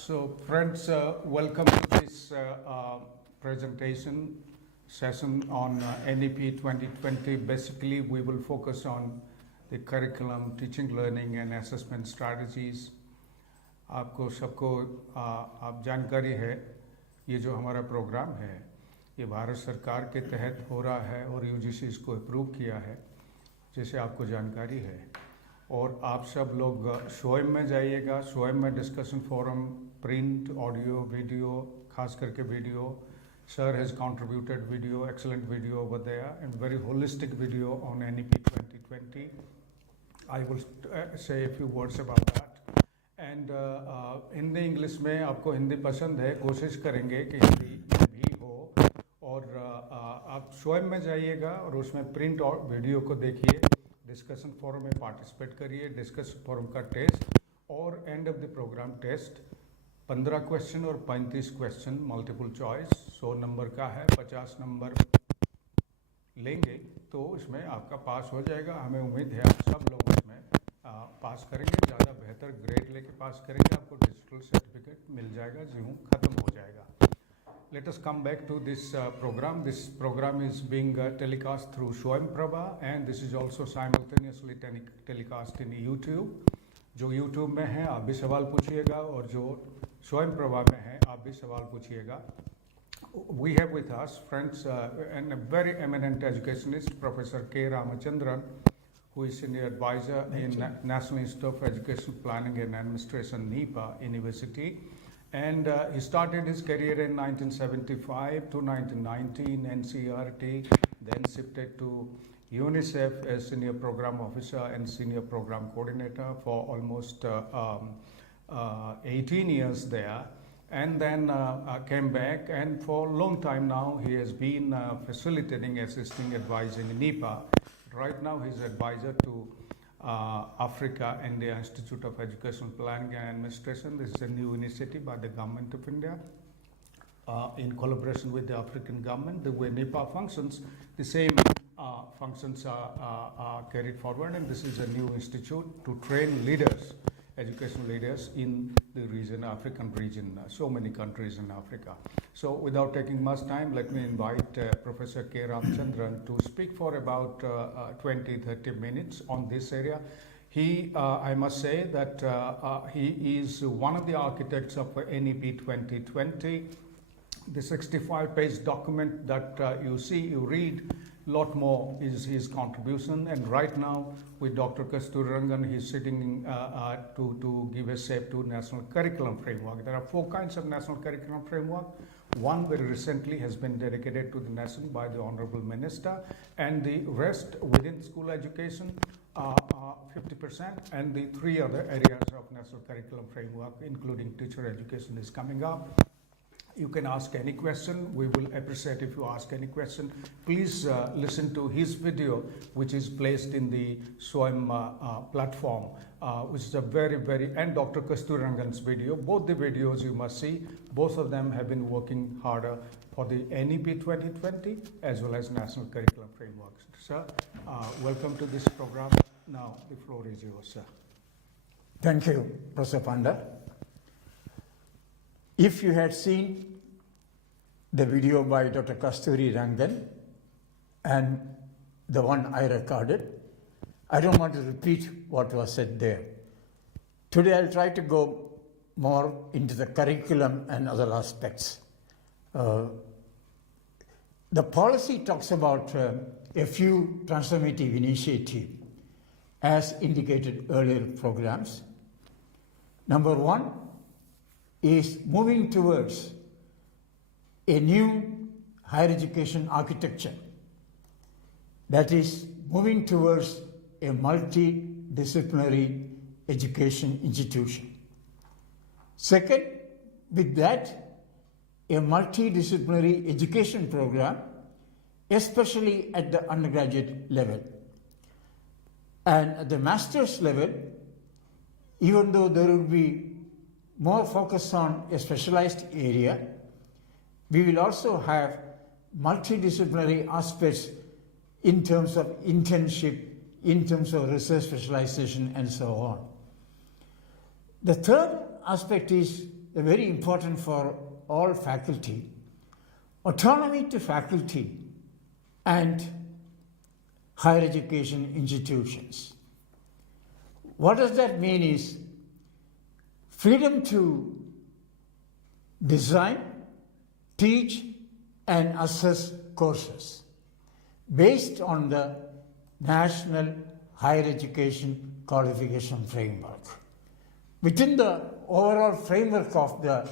So friends, welcome to this presentation session on NEP 2020. Basically, we will focus on the curriculum, teaching, learning and assessment strategies. आपको सबको आप जानकारी है ये जो हमारा प्रोग्राम है ये भारत सरकार के तहत हो रहा है और यूजीसी इसको अप्रूव किया है जैसे आपको जानकारी है और आप सब लोग स्वयं में जाइएगा स्वयं में discussion forum print audio video खास करके video sir has contributed video excellent video over there and very holistic video on NEP 2020. I will say a few words about that and Hindi English में आपको हिंदी पसंद है कोशिश करेंगे कि हिंदी में भी हो और आप स्वयं में जाइएगा और उसमें प्रिंट और वीडियो को देखिए डिस्कशन फोरम में पार्टिसिपेट करिए डिस्कशन फोरम का टेस्ट और end of the programme test 15 question और 35 क्वेश्चन मल्टीपल चॉइस 100 नंबर का है 50 नंबर लेंगे तो इसमें आपका पास हो जाएगा हमें उम्मीद है आप सब लोग इसमें पास करेंगे ज़्यादा बेहतर ग्रेड लेके पास करेंगे आपको डिजिटल सर्टिफिकेट मिल जाएगा जीवन ख़त्म हो जाएगा Let us come back to this program. This program is being telecast through Swayam Prabha and this is also simultaneously telecast in YouTube. जो YouTube में है आप भी सवाल पूछिएगा और जो Swayam Prabha में है आप भी सवाल पूछिएगा. We have with us friends and a very eminent educationist, Professor K. Ramchandran, who is senior advisor in National Institute of Education Planning and Administration, NEPA University. And he started his career in 1975 to 1990 in NCERT, then shifted to UNICEF as senior program officer and senior program coordinator for almost 18 years there. And then came back and for a long time now he has been facilitating, assisting, advising NEPA. Right now he's advisor to Africa India Institute of Educational Planning and Administration. This is a new initiative by the Government of India in collaboration with the African government. The way NEPA functions, the same functions are carried forward and this is a new institute to train leaders, educational leaders in the region, African region, so many countries in Africa. So without taking much time, let me invite Professor K. Ramchandran to speak for about 20-30 minutes on this area. He, I must say that he is one of the architects of NEP 2020. The 65-page document that you see, you read, lot more is his contribution and right now with Dr. Kasturirangan he's sitting to give a shape to national curriculum framework. There are 4 kinds of national curriculum framework. One very recently has been dedicated to the nation by the Honorable Minister and the rest within school education 50% and the 3 other areas of national curriculum framework including teacher education is coming up. You can ask any question. We will appreciate if you ask any question. Please listen to his video, which is placed in the Swayam platform, which is a very, and Dr. Kasturirangan's video. Both the videos you must see. Both of them have been working harder for the NEP 2020 as well as National Curriculum Frameworks. Sir, welcome to this program. Now, the floor is yours, sir. Thank you, Professor Panda. If you had seen the video by Dr. Kasturi Rangan and the one I recorded, I don't want to repeat what was said there. Today I'll try to go more into the curriculum and other aspects. The policy talks about a few transformative initiatives as indicated earlier programs. Number 1, is moving towards a new higher education architecture, that is moving towards a multidisciplinary education institution. Second, with that, a multidisciplinary education program, especially at the undergraduate level. And at the master's level, even though there will be more focus on a specialized area, we will also have multidisciplinary aspects in terms of internship, in terms of research specialization and so on. The third aspect is very important for all faculty, autonomy to faculty and higher education institutions. What does that mean is freedom to design, teach, and assess courses based on the National Higher Education Qualification Framework. Within the overall framework of the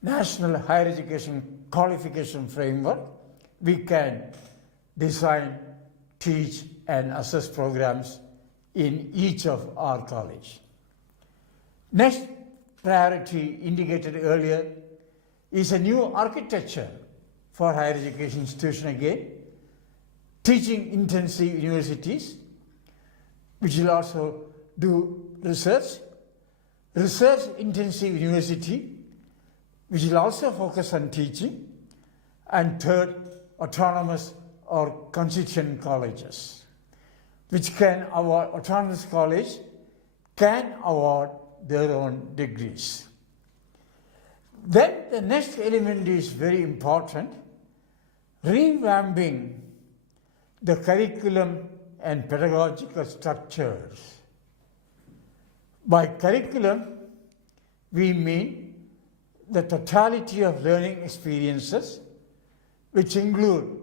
National Higher Education Qualification Framework, we can design, teach, and assess programs in each of our college. Next priority indicated earlier is a new architecture for higher education institution again, teaching intensive universities, which will also do research, research intensive university, which will also focus on teaching, and third, autonomous or constituent colleges, which can award, autonomous college can award their own degrees. Then the next element is very important, revamping the curriculum and pedagogical structures. By curriculum, we mean the totality of learning experiences, which include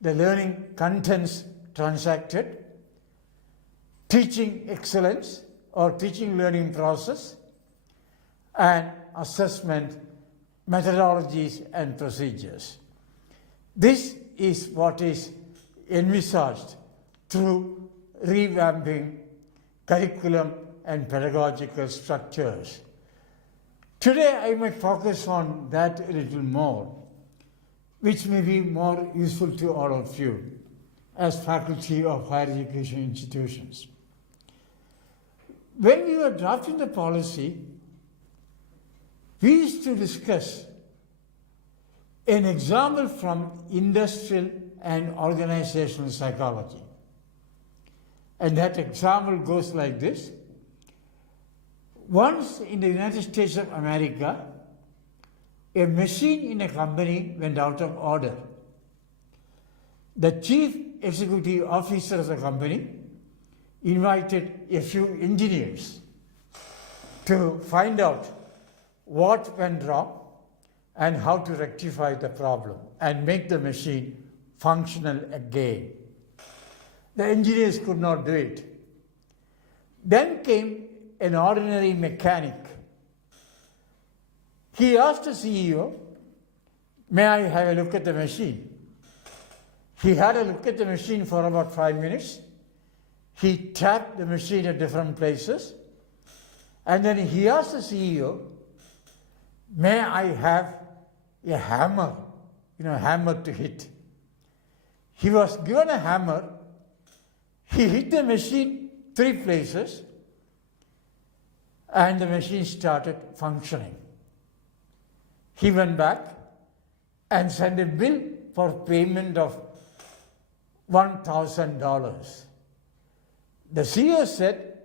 the learning contents transacted, teaching excellence or teaching learning process, and assessment methodologies and procedures. This is what is envisaged through revamping curriculum and pedagogical structures. Today I may focus on that a little more, which may be more useful to all of you as faculty of higher education institutions. When we were drafting the policy, we used to discuss an example from industrial and organizational psychology. And that example goes like this. Once in the United States of America, a machine in a company went out of order. The chief executive officer of the company invited a few engineers to find out what went wrong and how to rectify the problem and make the machine functional again. The engineers could not do it. Then came an ordinary mechanic. He asked the CEO, "May I have a look at the machine?" He had a look at the machine for about 5 minutes. He tapped the machine at different places. And then he asked the CEO, "May I have a hammer, hammer to hit?" He was given a hammer. He hit the machine 3 places, and the machine started functioning. He went back and sent a bill for payment of $1,000. The CEO said,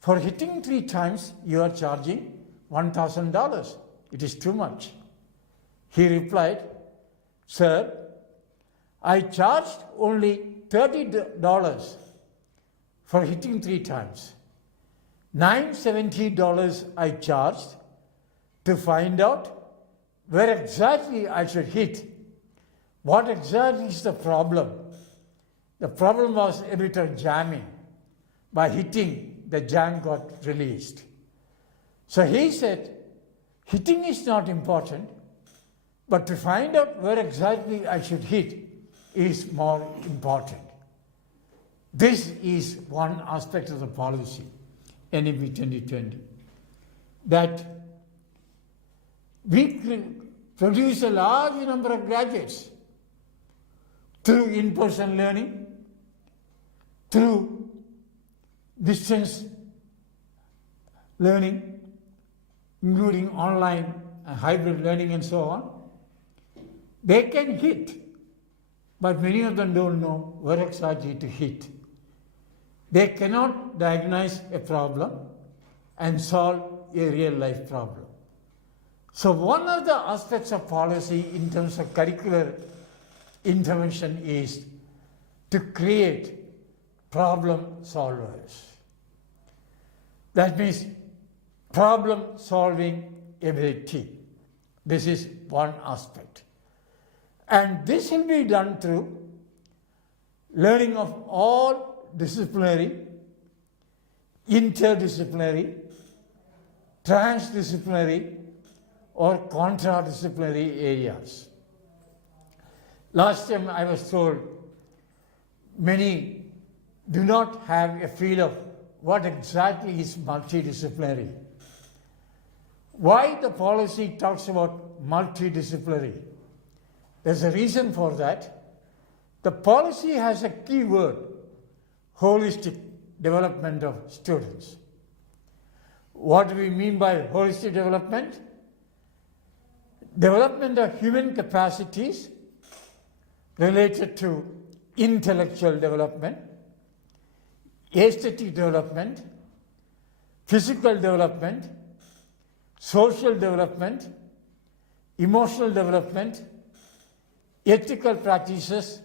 "For hitting 3 times, you are charging $1,000. It is too much." He replied, "Sir, I charged only $30 for hitting 3 times. $970 I charged to find out where exactly I should hit. What exactly is the problem?" The problem was a bit of jamming. By hitting, the jam got released. So he said, hitting is not important, but to find out where exactly I should hit is more important. This is one aspect of the policy, NEP 2020, that we produce a large number of graduates through in-person learning, through distance learning, including online and hybrid learning and so on. They can hit, but many of them don't know where exactly to hit. They cannot diagnose a problem and solve a real life problem. So one of the aspects of policy in terms of curricular intervention is to create problem solvers. That means problem solving ability. This is one aspect. And this will be done through learning of all disciplinary, interdisciplinary, transdisciplinary, or contradisciplinary areas. Last time I was told many do not have a feel of what exactly is multidisciplinary. Why the policy talks about multidisciplinary? There's a reason for that. The policy has a key word, holistic development of students. What do we mean by holistic development? Development of human capacities related to intellectual development, aesthetic development, physical development, social development, emotional development, ethical practices,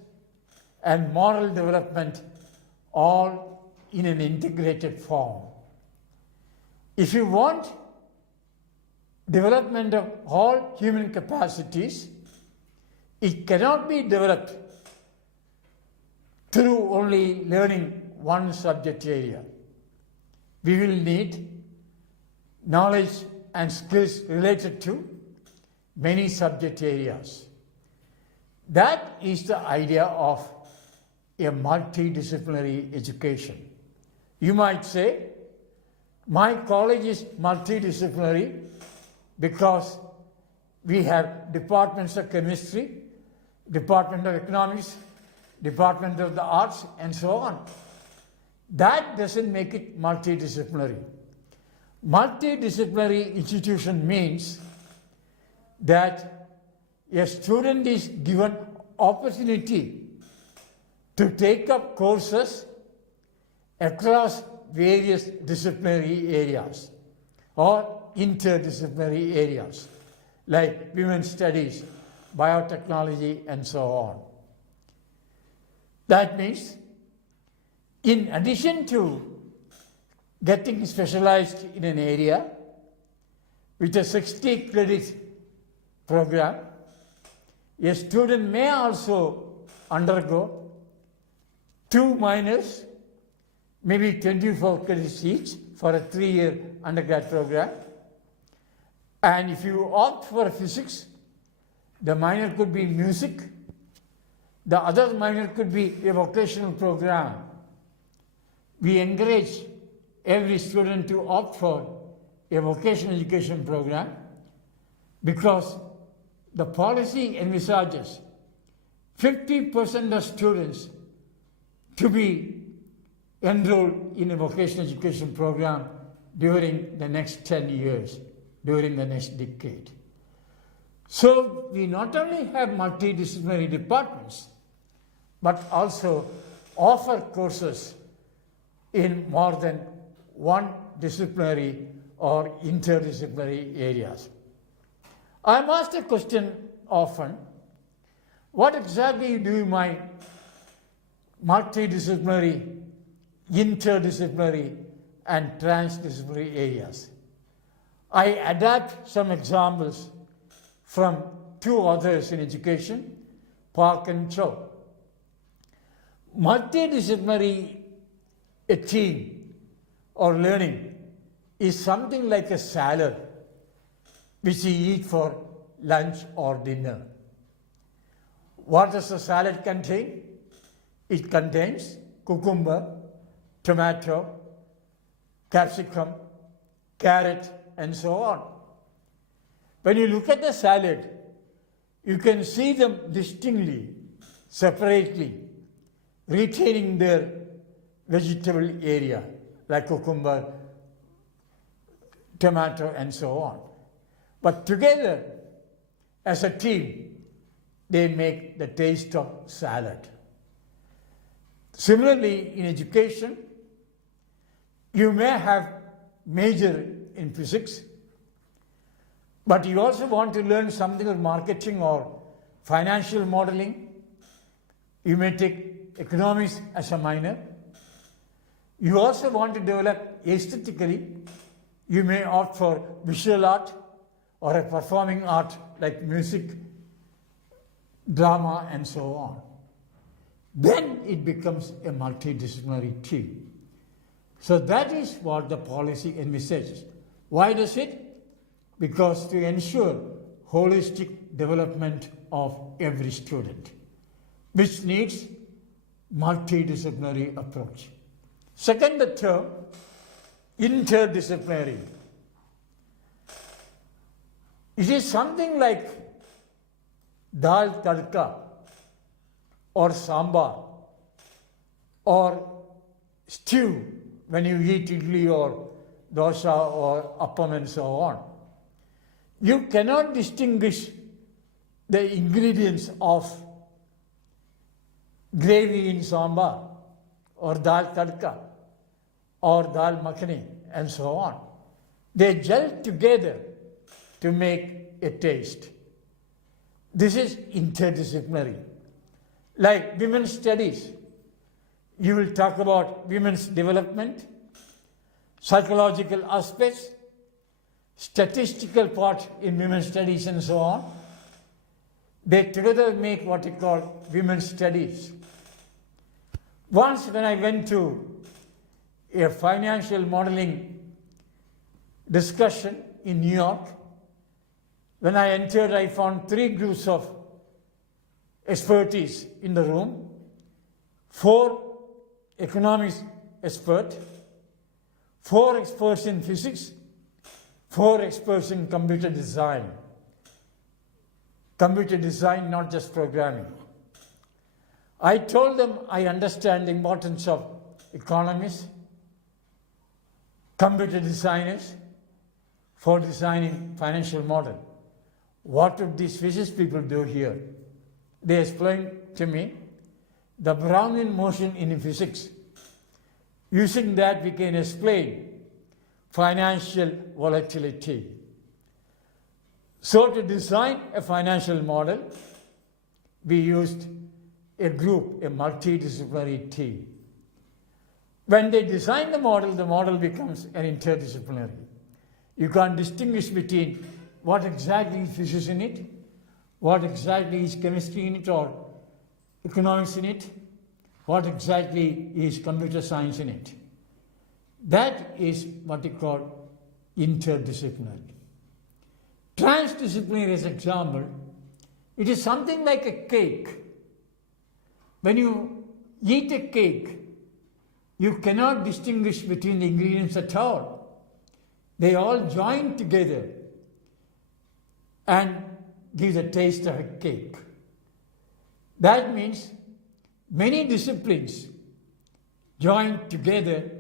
and moral development, all in an integrated form. If you want development of all human capacities, it cannot be developed through only learning one subject area. We will need knowledge and skills related to many subject areas. That is the idea of a multidisciplinary education. You might say, my college is multidisciplinary because we have departments of chemistry, department of economics, department of the arts, and so on. That doesn't make it multidisciplinary. Multidisciplinary institution means that a student is given opportunity to take up courses across various disciplinary areas or interdisciplinary areas like women's studies, biotechnology, and so on. That means, in addition to getting specialized in an area with a 60 credit program, a student may also undergo 2 minors, maybe 24 credits each for a 3-year undergrad program. And if you opt for physics, the minor could be music, the other minor could be a vocational program. We encourage every student to opt for a vocational education program because the policy envisages 50% of students to be enrolled in a vocational education program during the next 10 years, during the next decade. So we not only have multidisciplinary departments, but also offer courses in more than one disciplinary or interdisciplinary areas. I'm asked a question often, what exactly do my multidisciplinary, interdisciplinary, and transdisciplinary areas? I adapt some examples from 2 authors in education, Park and Cho. Multidisciplinary a team or learning is something like a salad which you eat for lunch or dinner. What does the salad contain? It contains cucumber, tomato, capsicum, carrot, and so on. When you look at the salad, you can see them distinctly, separately, retaining their vegetable area, like cucumber, tomato, and so on. But together, as a team, they make the taste of salad. Similarly, in education, you may have major in physics, But you also want to learn something of marketing or financial modeling. You may take economics as a minor. You also want to develop aesthetically. You may opt for visual art or a performing art like music, drama, and so on. Then it becomes a multidisciplinary team. So that is what the policy envisages. Why does it? Because to ensure holistic development of every student, which needs multidisciplinary approach. Second, the term interdisciplinary. It is something like dal tadka or sambar or stew when you eat idli or dosa or appam and so on. You cannot distinguish the ingredients of gravy in sambar or dal tadka or dal makhani and so on. They gel together to make a taste. This is interdisciplinary. Like women's studies, you will talk about women's development, psychological aspects, statistical part in women's studies and so on. They together make what you call women's studies. Once when I went to a financial modeling discussion in New York, when I entered, I found 3 groups of expertise in the room. 4 economics experts, 4 experts in physics, 4 experts in computer design. Computer design, not just programming. I told them I understand the importance of economists, computer designers for designing financial model. What would these physics people do here? They explained to me the Brownian motion in physics. Using that, we can explain financial volatility. So to design a financial model, we used a group, a multidisciplinary team. When they design the model becomes an interdisciplinary. You can't distinguish between what exactly is physics in it, what exactly is chemistry in it or economics in it, what exactly is computer science in it. That is what we call interdisciplinary. Transdisciplinary, as example, it is something like a cake. When you eat a cake, you cannot distinguish between the ingredients at all. They all join together and give the taste of a cake. That means many disciplines join together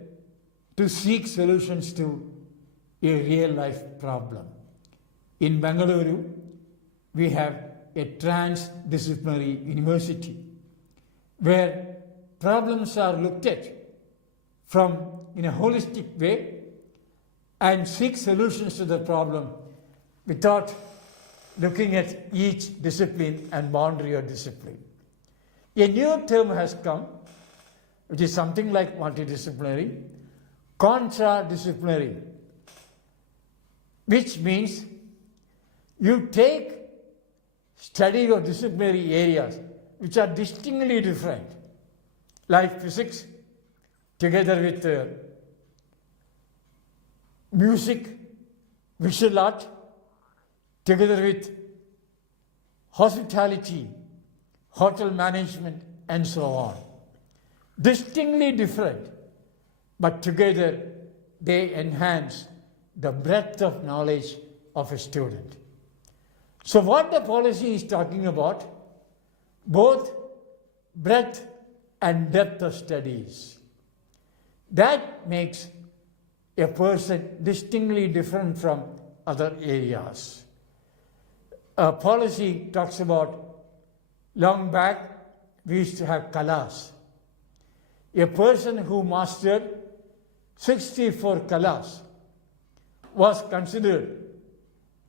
to seek solutions to a real life problem. In Bengaluru, we have a transdisciplinary university where problems are looked at in a holistic way and seek solutions to the problem without looking at each discipline and boundary of discipline. A new term has come, which is something like multidisciplinary, contradisciplinary, which means you take study of disciplinary areas which are distinctly different, like physics together with music, visual art, together with hospitality, hotel management, and so on. Distinctly different, but together they enhance the breadth of knowledge of a student. So what the policy is talking about, both breadth and depth of studies. That makes a person distinctly different from other areas. A policy talks about, long back, we used to have kalas. A person who mastered 64 kalas was considered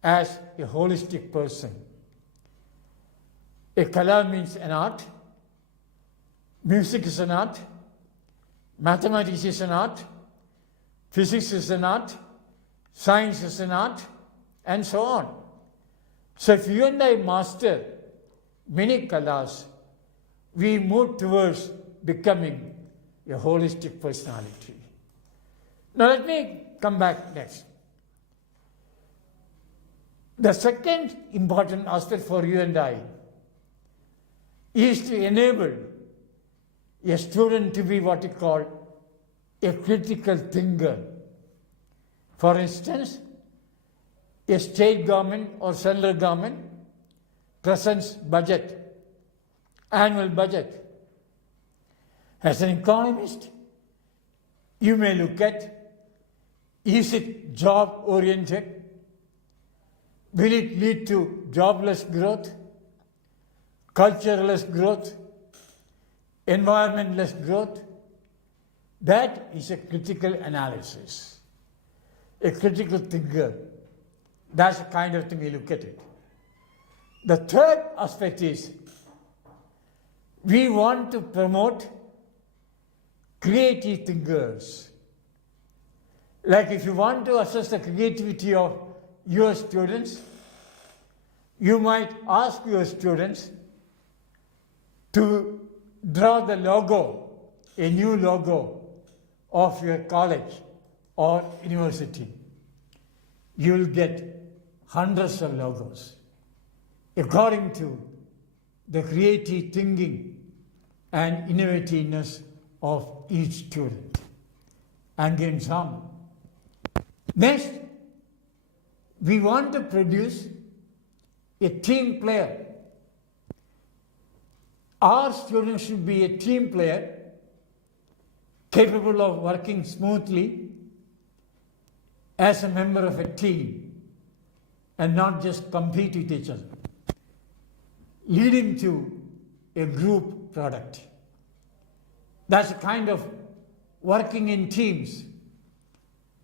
as a holistic person. A kala means an art, music is an art, mathematics is an art, physics is an art, science is an art, and so on. So if you and I master many kalas, we move towards becoming a holistic personality. Now let me come back next. The second important aspect for you and I is to enable a student to be what you call a critical thinker. For instance, a state government or central government presents budget, annual budget. As an economist, you may look at, is it job oriented? Will it lead to jobless growth, cultureless growth, environmentalist growth? That is a critical analysis, a critical thinker. That's the kind of thing we look at it. The third aspect is we want to promote creative thinkers. Like if you want to assess the creativity of your students, you might ask your students to draw the logo, a new logo of your college or university. You will get hundreds of logos according to the creative thinking and innovativeness of each student. And give some. Next, we want to produce a team player. Our students should be a team player capable of working smoothly as a member of a team and not just compete with each other, leading to a group product. That's a kind of working in teams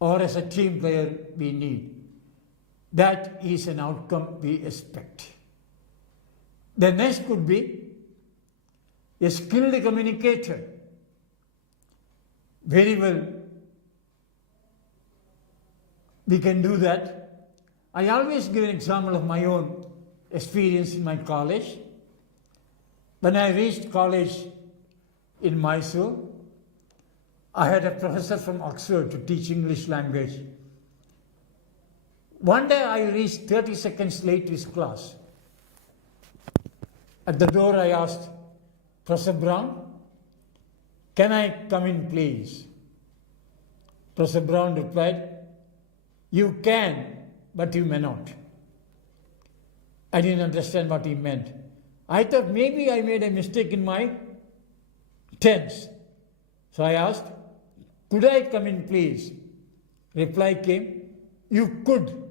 or as a team player we need. That is an outcome we expect. The next could be a skilled communicator. Very well, we can do that. I always give an example of my own experience in my college. When I reached college in Mysore, I had a professor from Oxford to teach English language. One day I reached 30 seconds late to his class. At the door I asked, Professor Brown, can I come in please? Professor Brown replied, you can, but you may not. I didn't understand what he meant. I thought maybe I made a mistake in my tense. So I asked, could I come in please? Reply came, you could,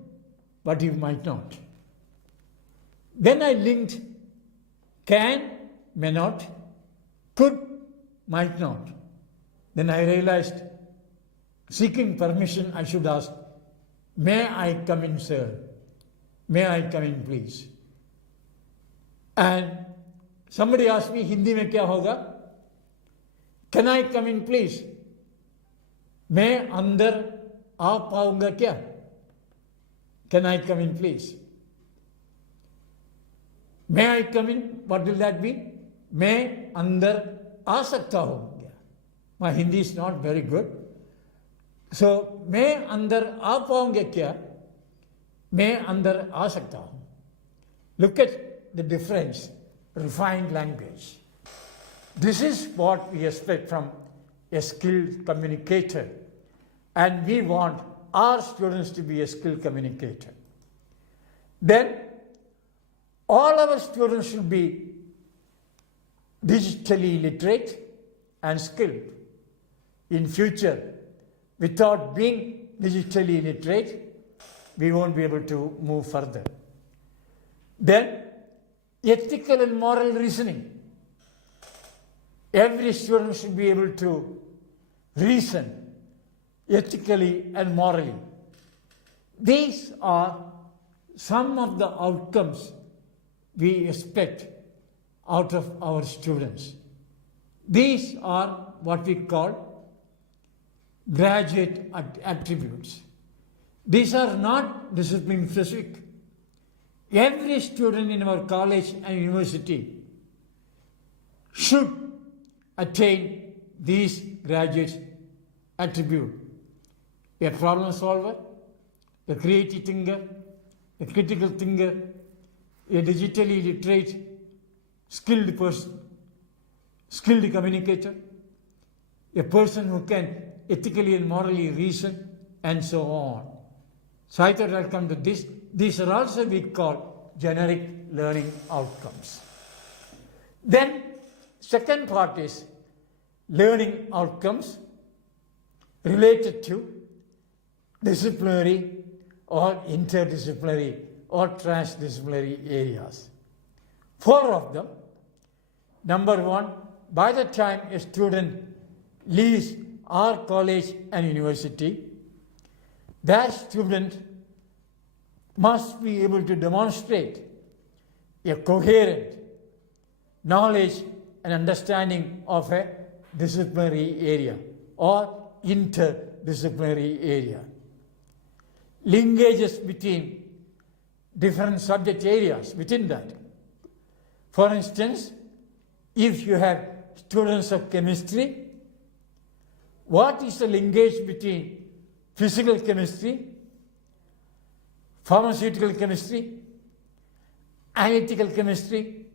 but you might not. Then I linked can, may not, could, might not. Then I realized, seeking permission, I should ask, may I come in, sir? May I come in, please? And somebody asked me, Hindi mein kya hoga? Can I come in, please? मैं अंदर आ पाऊंगा क्या? Can I come in, please? May I come in? What will that be? मैं अंदर आ सकता हूँ क्या? My Hindi is not very good. So मैं अंदर आ पाऊंगा क्या? मैं अंदर आ सकता हूँ. Look at the difference. Refined language. This is what we expect from a skilled communicator, and we want our students to be a skilled communicator. Then all our students should be digitally literate and skilled. In future, without being digitally literate, we won't be able to move further. Then ethical and moral reasoning. Every student should be able to reason ethically and morally. These are some of the outcomes we expect out of our students. These are what we call graduate attributes. These are not discipline specific. Every student in our college and university should attain these graduate attributes. A problem solver, a creative thinker, a critical thinker, a digitally literate, skilled person, skilled communicator, a person who can ethically and morally reason, and so on. So I thought I'll come to this. These are also we call generic learning outcomes. Then second part is learning outcomes related to disciplinary or interdisciplinary or transdisciplinary areas. 4 of them. Number 1, by the time a student leaves our college and university, that student must be able to demonstrate a coherent knowledge and understanding of a disciplinary area or interdisciplinary area. Linkages between different subject areas within that. For instance, if you have students of chemistry, what is the linkage between physical chemistry, pharmaceutical chemistry, analytical chemistry,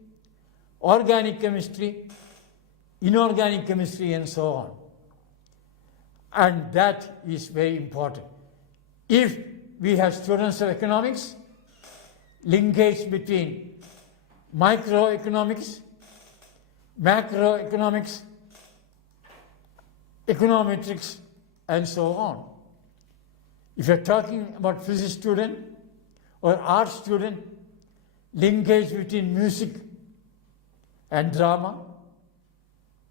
organic chemistry, inorganic chemistry, and so on? And that is very important. If we have students of economics, linkage between microeconomics, macroeconomics, econometrics, and so on. If you're talking about physics student or art student, linkage between music and drama,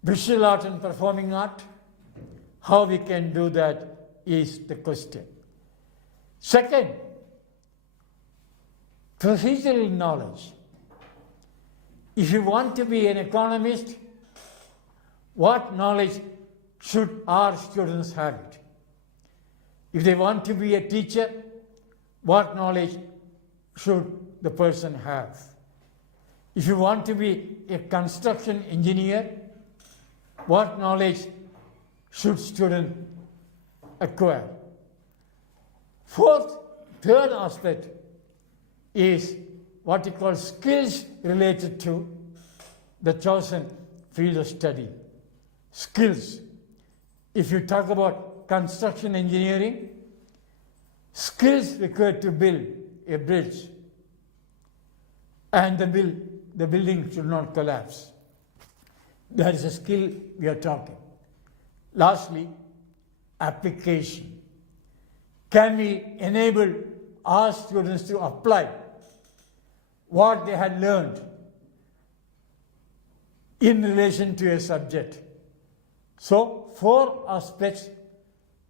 visual art and performing art, how we can do that is the question. Second, procedural knowledge. If you want to be an economist, what knowledge should our students have it? If they want to be a teacher, what knowledge should the person have? If you want to be a construction engineer, what knowledge should student acquire? Third aspect is what you call skills related to the chosen field of study. Skills. If you talk about construction engineering, skills required to build a bridge and the building should not collapse. That is a skill we are talking. Lastly, application. Can we enable our students to apply what they had learned in relation to a subject? So, 4 aspects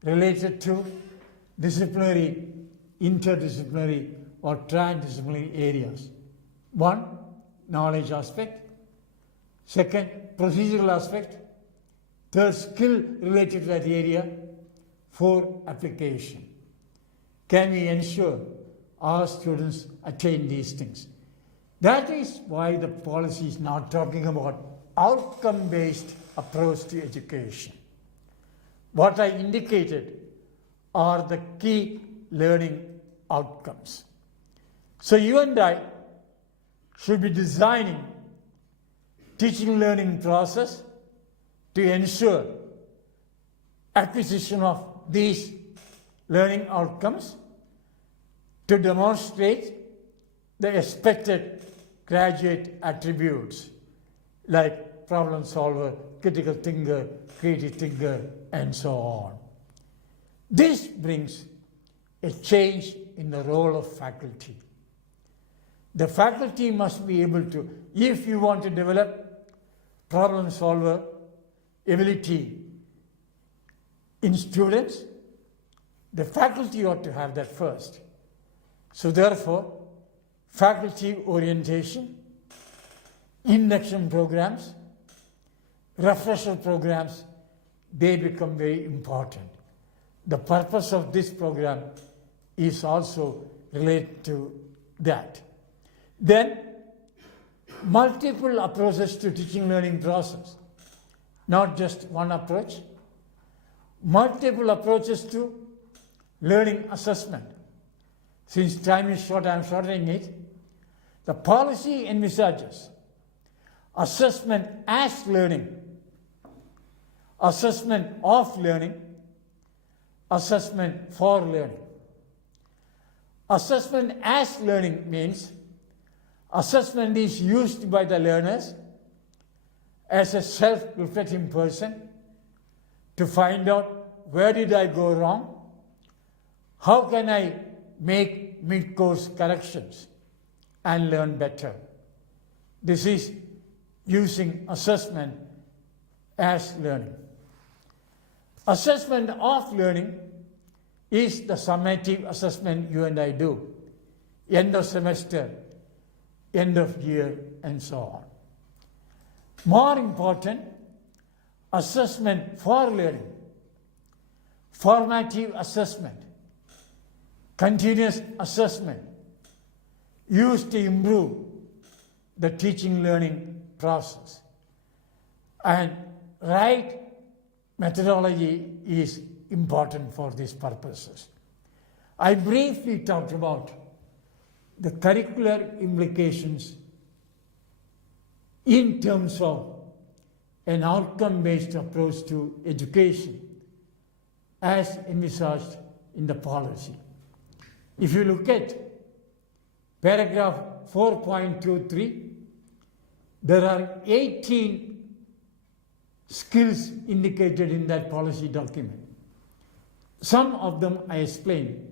related to disciplinary, interdisciplinary, or transdisciplinary areas. 1, knowledge aspect. 2nd, procedural aspect. 3rd, skill related to that area. 4, application. Can we ensure our students attain these things? That is why the policy is not talking about outcome-based approach to education. What I indicated are the key learning outcomes. So you and I should be designing teaching learning process to ensure acquisition of these learning outcomes, to demonstrate the expected graduate attributes like problem solver, critical thinker, creative thinker, and so on. This brings a change in the role of faculty. The faculty must be able to, if you want to develop problem solver ability in students, the faculty ought to have that first. So therefore, faculty orientation, induction programs, refresher programs, they become very important. The purpose of this program is also related to that. Then, multiple approaches to teaching learning process, not just one approach, multiple approaches to learning assessment. Since time is short, I am shortening it. The policy envisages assessment as learning, assessment of learning, assessment for learning. Assessment as learning means assessment is used by the learners as a self-reflecting person to find out where did I go wrong, how can I make mid-course corrections and learn better. This is using assessment as learning. Assessment of learning is the summative assessment you and I do, end of semester, end of year, and so on. More important, assessment for learning, formative assessment, continuous assessment, used to improve the teaching learning process. And right methodology is important for these purposes. I briefly talked about the curricular implications in terms of an outcome-based approach to education as envisaged in the policy. If you look at paragraph 4.23, there are 18 skills indicated in that policy document. Some of them I explained.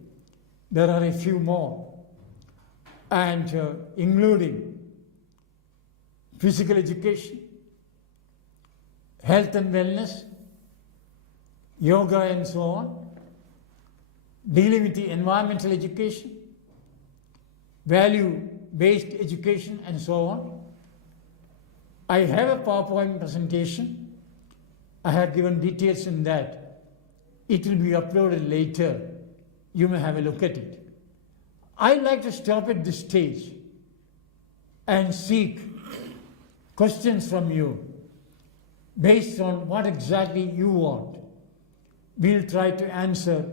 There are a few more, and including physical education, health and wellness, yoga and so on, dealing with the environmental education, value-based education and so on. I have a PowerPoint presentation. I have given details in that. It will be uploaded later. You may have a look at it. I'd like to stop at this stage and seek questions from you based on what exactly you want. We'll try to answer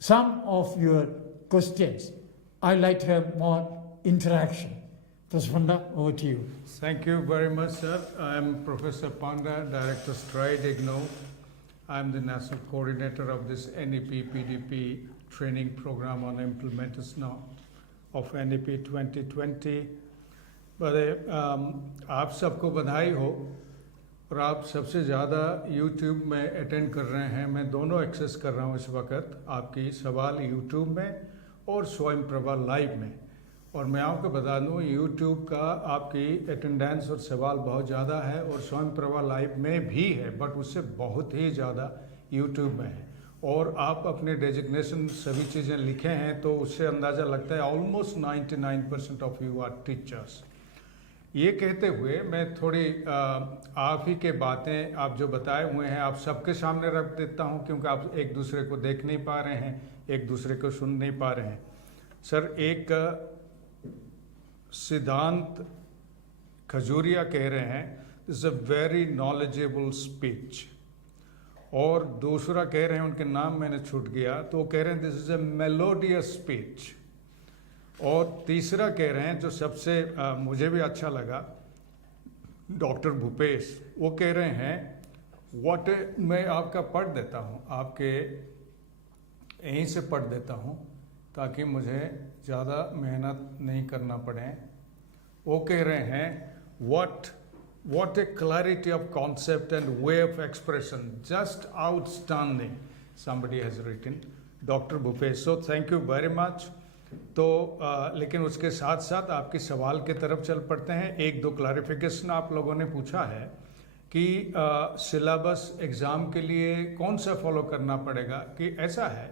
some of your questions. I'd like to have more interaction. Professor Panda, over to you. Thank you very much, sir. I am Professor Panda, Director Stride IGNOU. I am the National Coordinator of this NEP-PDP training program on implementation of NEP 2020. आप सबको बधाई हो और आप सबसे ज़्यादा YouTube में attend कर रहे हैं. मैं दोनों एक्सेस कर रहा हूँ इस वक्त, आपकी सवाल YouTube में और स्वयं प्रभा लाइव में. और मैं आपको बता दूँ YouTube का आपकी अटेंडेंस और सवाल बहुत ज़्यादा है और स्वयं प्रभा लाइव में भी है, बट उससे बहुत ही ज़्यादा YouTube में है. और आप अपने डेजिग्नेशन सभी चीज़ें लिखे हैं तो उससे अंदाज़ा लगता है almost 99% of you are teachers. ये कहते हुए मैं थोड़ी आप ही के बातें आप जो बताए हुए हैं आप सबके सामने रख देता हूं, क्योंकि आप एक दूसरे को देख नहीं पा रहे हैं, एक दूसरे को सुन नहीं पा रहे हैं. सर, एक सिद्धांत खजूरिया कह रहे हैं this is a very knowledgeable speech, और दूसरा कह रहे हैं, उनके नाम मैंने छूट गया, तो वो कह रहे हैं this is a melodious speech, और तीसरा कह रहे हैं जो सबसे मुझे भी अच्छा लगा, डॉक्टर भूपेश, वो कह रहे हैं व्हाट, मैं आपका पढ़ देता हूँ, आपके यहीं से पढ़ देता हूँ ताकि मुझे ज़्यादा मेहनत नहीं करना पड़े. वो कह रहे हैं what a clarity of concept and way of expression, just outstanding, somebody has written, Dr. Bhupesh. So thank you very much. तो लेकिन उसके साथ साथ आपके सवाल के तरफ चल पड़ते हैं. एक दो क्लैरिफिकेशन आप लोगों ने पूछा है कि सिलेबस एग्ज़ाम के लिए कौन सा फॉलो करना पड़ेगा. कि ऐसा है,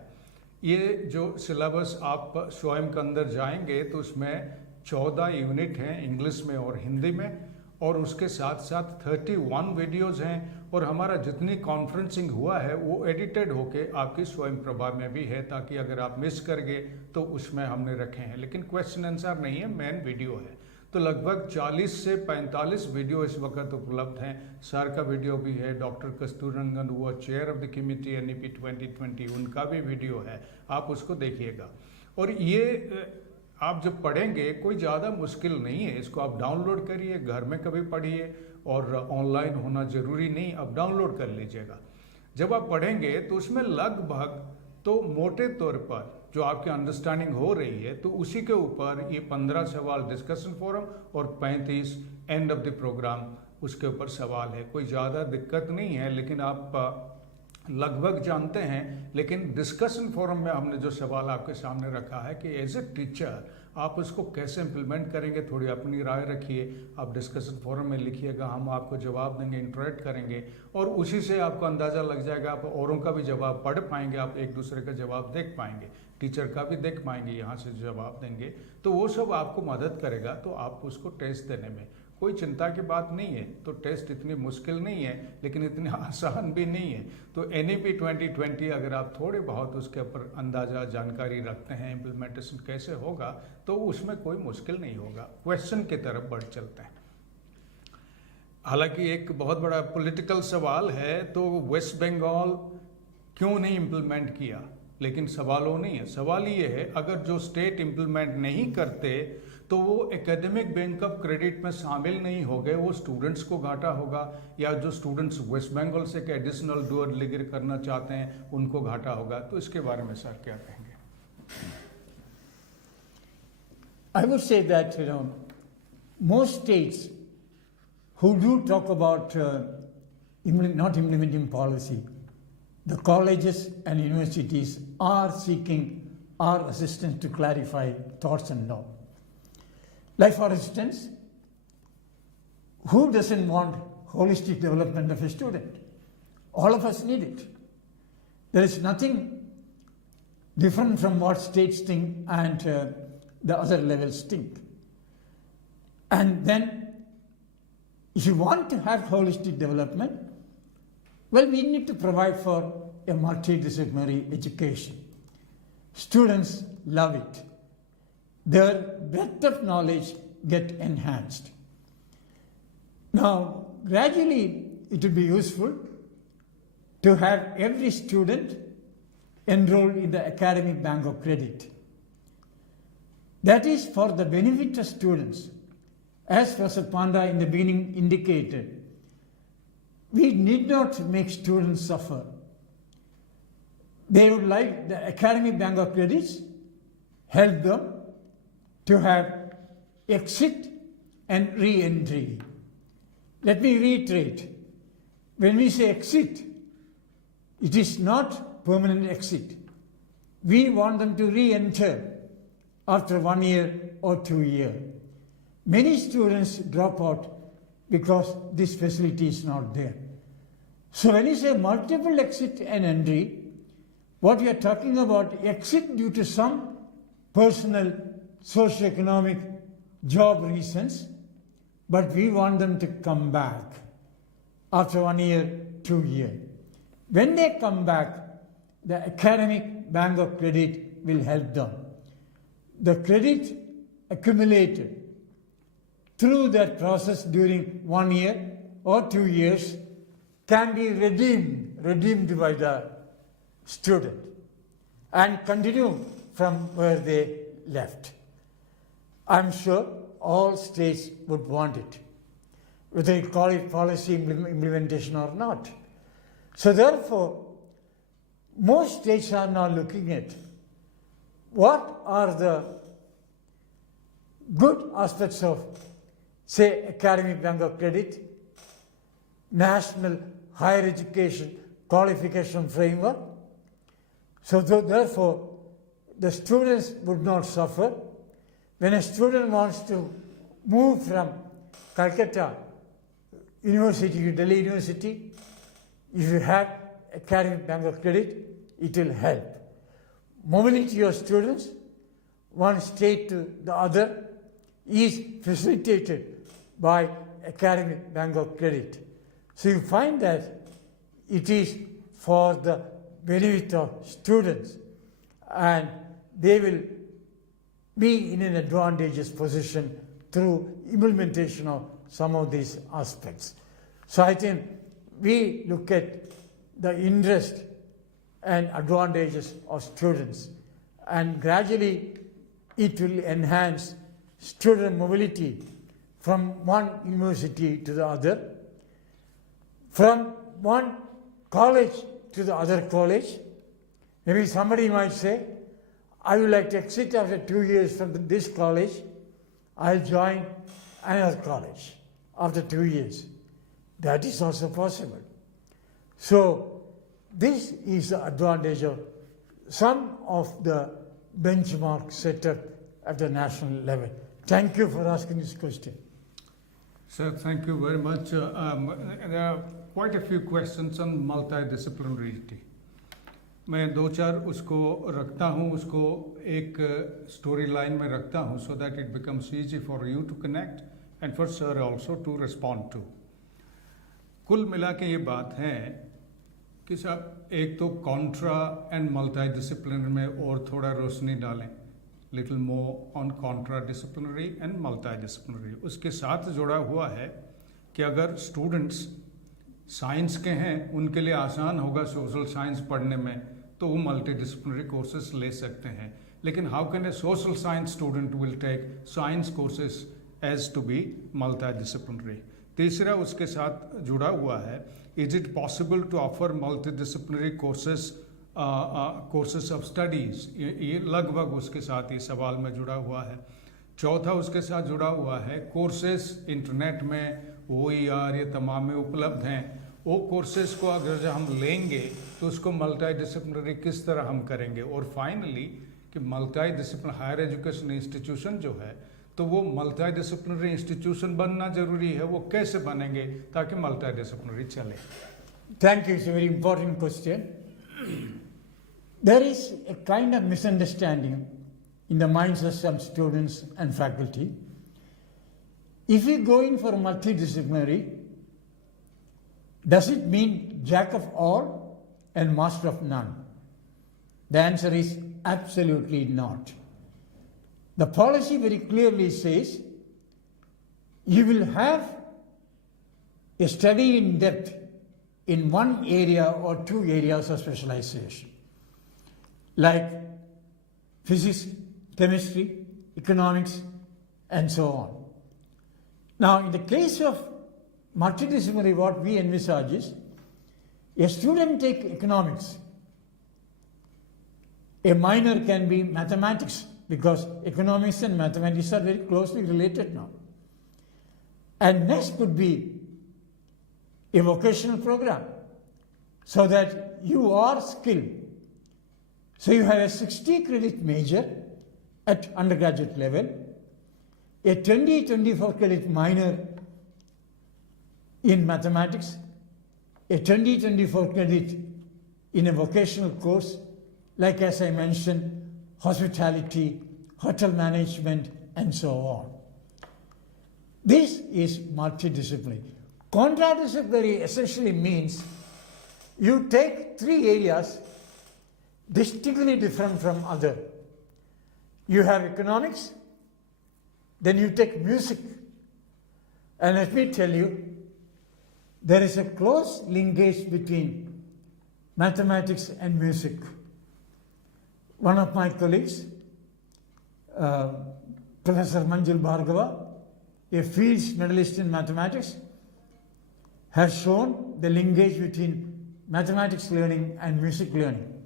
ये जो सिलेबस आप स्वयं के अंदर जाएंगे तो उसमें 14 यूनिट हैं इंग्लिश में और हिंदी में, और उसके साथ साथ 31 वीडियोस हैं, और हमारा जितनी कॉन्फ्रेंसिंग हुआ है वो एडिटेड होके आपकी स्वयं प्रभा में भी है, ताकि अगर आप मिस कर गए तो उसमें हमने रखे हैं। लेकिन क्वेश्चन आंसर नहीं है, मेन वीडियो है। तो लगभग 40 से 45 वीडियो इस वक्त उपलब्ध हैं। सर का वीडियो भी है, डॉक्टर कस्तूरी रंगन वो chair of the committee NEP 2020, उनका भी वीडियो है, आप उसको देखिएगा। और ये आप जब पढ़ेंगे कोई ज़्यादा मुश्किल नहीं है, इसको आप डाउनलोड करिए, घर में कभी पढ़िए, और ऑनलाइन होना ज़रूरी नहीं, आप डाउनलोड कर लीजिएगा। जब आप पढ़ेंगे तो उसमें लगभग तो मोटे तौर पर जो आपकी अंडरस्टैंडिंग हो रही है, तो उसी के ऊपर ये 15 सवाल डिस्कशन फोरम और 35 एंड ऑफ द प्रोग्राम उसके ऊपर सवाल है। कोई ज़्यादा दिक्कत नहीं है, लेकिन आप लगभग जानते हैं। लेकिन डिस्कशन फोरम में हमने जो सवाल आपके सामने रखा है कि एज ए टीचर आप उसको कैसे इम्प्लीमेंट करेंगे, थोड़ी अपनी राय रखिए, आप डिस्कशन फोरम में लिखिएगा, हम आपको जवाब देंगे, इंटरेक्ट करेंगे, और उसी से आपको अंदाज़ा लग जाएगा, आप औरों का भी जवाब पढ़ पाएंगे, आप एक दूसरे का जवाब देख पाएंगे, टीचर का भी देख पाएंगे, यहाँ से जवाब देंगे, तो वो सब आपको मदद करेगा। तो आप उसको टेस्ट देने में कोई चिंता की बात नहीं है। तो टेस्ट इतनी मुश्किल नहीं है, लेकिन इतनी आसान भी नहीं है। तो NEP 2020 अगर आप थोड़े बहुत उसके ऊपर अंदाज़ा जानकारी रखते हैं, इम्प्लीमेंटेशन कैसे होगा, तो उसमें कोई मुश्किल नहीं होगा। क्वेश्चन की तरफ बढ़ चलते हैं। हालांकि एक बहुत बड़ा पॉलिटिकल सवाल है, तो वेस्ट बंगाल क्यों नहीं इम्प्लीमेंट किया, लेकिन सवाल वो नहीं है। सवाल ये है, अगर जो स्टेट इम्प्लीमेंट नहीं करते तो वो एकेडमिक बैंक ऑफ क्रेडिट में शामिल नहीं हो गए, वो स्टूडेंट्स को घाटा होगा, या जो स्टूडेंट्स वेस्ट बंगाल से एडिशनल डुअल डिग्री करना चाहते हैं उनको घाटा होगा। तो इसके बारे में सर क्या कहेंगे? I would say that, most states who do talk about not implementing policy, the colleges and universities are seeking our assistance to clarify thoughts and all. Like, for instance, who doesn't want holistic development of a student? All of us need it. There is nothing different from what states think and the other levels think. And then, if you want to have holistic development, well, we need to provide for a multidisciplinary education. Students love it. Their breadth of knowledge get enhanced. Now, gradually, it will be useful to have every student enrolled in the academic bank of credit. That is for the benefit of students. As Professor Panda in the beginning indicated, we need not make students suffer. They would like the academic bank of credits help them to have exit and re-entry. Let me reiterate, when we say exit, it is not permanent exit. We want them to re-enter after 1 year or 2 years. Many students drop out because this facility is not there. So when you say multiple exit and entry, what we are talking about, exit due to some personal, socio-economic, job reasons, but we want them to come back after 1 year, 2 years. When they come back, the academic bank of credit will help them. The credit accumulated through that process during 1 year or 2 years can be redeemed by the student and continue from where they left. I'm sure all states would want it, whether you call it policy implementation or not. So therefore, most states are now looking at what are the good aspects of, say, academic bank of credit, national higher education qualification framework. So therefore, the students would not suffer. When a student wants to move from Calcutta University to Delhi University, if you have academic bank of credit, it will help. Mobility of students, one state to the other, is facilitated by Academic Bank of Credit. So you find that it is for the benefit of students, and they will be in an advantageous position through implementation of some of these aspects. So I think we look at the interest and advantages of students, and gradually it will enhance student mobility from one university to the other, from one college to the other college. Maybe somebody might say, I would like to exit after 2 years from this college, I'll join another college after 2 years. That is also possible. So this is the advantage of some of the benchmarks set up at the national level. Thank you for asking this question. Sir, thank you very much. There are quite a few questions on multidisciplinarity. मैं दो चार उसको रखता हूँ, उसको एक story line में रखता हूँ, so that it becomes easy for you to connect and for sir also to respond to. कुल मिला के ये बात है कि साहब एक तो कॉन्ट्रा एंड मल्टीडिसिप्लिनरी में और थोड़ा रोशनी डालें, little more on Contra disciplinary and multidisciplinary. उसके साथ जुड़ा हुआ है कि अगर स्टूडेंट्स साइंस के हैं, उनके लिए आसान होगा सोशल साइंस पढ़ने में, तो वो मल्टी डिसिप्लिनरी कोर्सेज ले सकते हैं. लेकिन how can a social science student will take science courses as to be multidisciplinary. तीसरा उसके साथ जुड़ा हुआ है, is it possible to offer multidisciplinary courses of studies. ये लगभग उसके साथ ये सवाल में जुड़ा हुआ है. चौथा उसके साथ जुड़ा हुआ है कोर्सेज इंटरनेट में OER ये तमाम में उपलब्ध हैं. वो कोर्सेज को अगर हम लेंगे तो उसको मल्टी डिसिप्लिनरी किस तरह हम करेंगे. और फाइनली कि multidiscipline higher education institution जो है, तो वो मल्टी डिसिप्लिनरी इंस्टीट्यूशन बनना जरूरी है. वो कैसे बनेंगे ताकि मल्टी डिसिप्लिनरी चले. Thank you. It's a very important question. There is a kind of misunderstanding in the minds of some students and faculty. If we go in for multidisciplinary, does it mean jack of all and master of none? The answer is absolutely not. The policy very clearly says you will have a study in depth in one area or two areas of specialization, like physics, chemistry, economics, and so on. Now, in the case of multidisciplinary, what we envisage is a student take economics. A minor can be mathematics, because economics and mathematics are very closely related now. And next could be a vocational program, so that you are skilled. So you have a 60 credit major at undergraduate level, a 24 credit minor in mathematics, a 24 credit in a vocational course, like as I mentioned, hospitality, hotel management, and so on. This is multidisciplinary. Contradisciplinary essentially means you take three areas distinctly different from other. You have economics, then you take music. And let me tell you, there is a close linkage between mathematics and music. One of my colleagues, Professor Manjul Bhargava, a Fields medalist in mathematics, has shown the linkage between mathematics learning and music learning.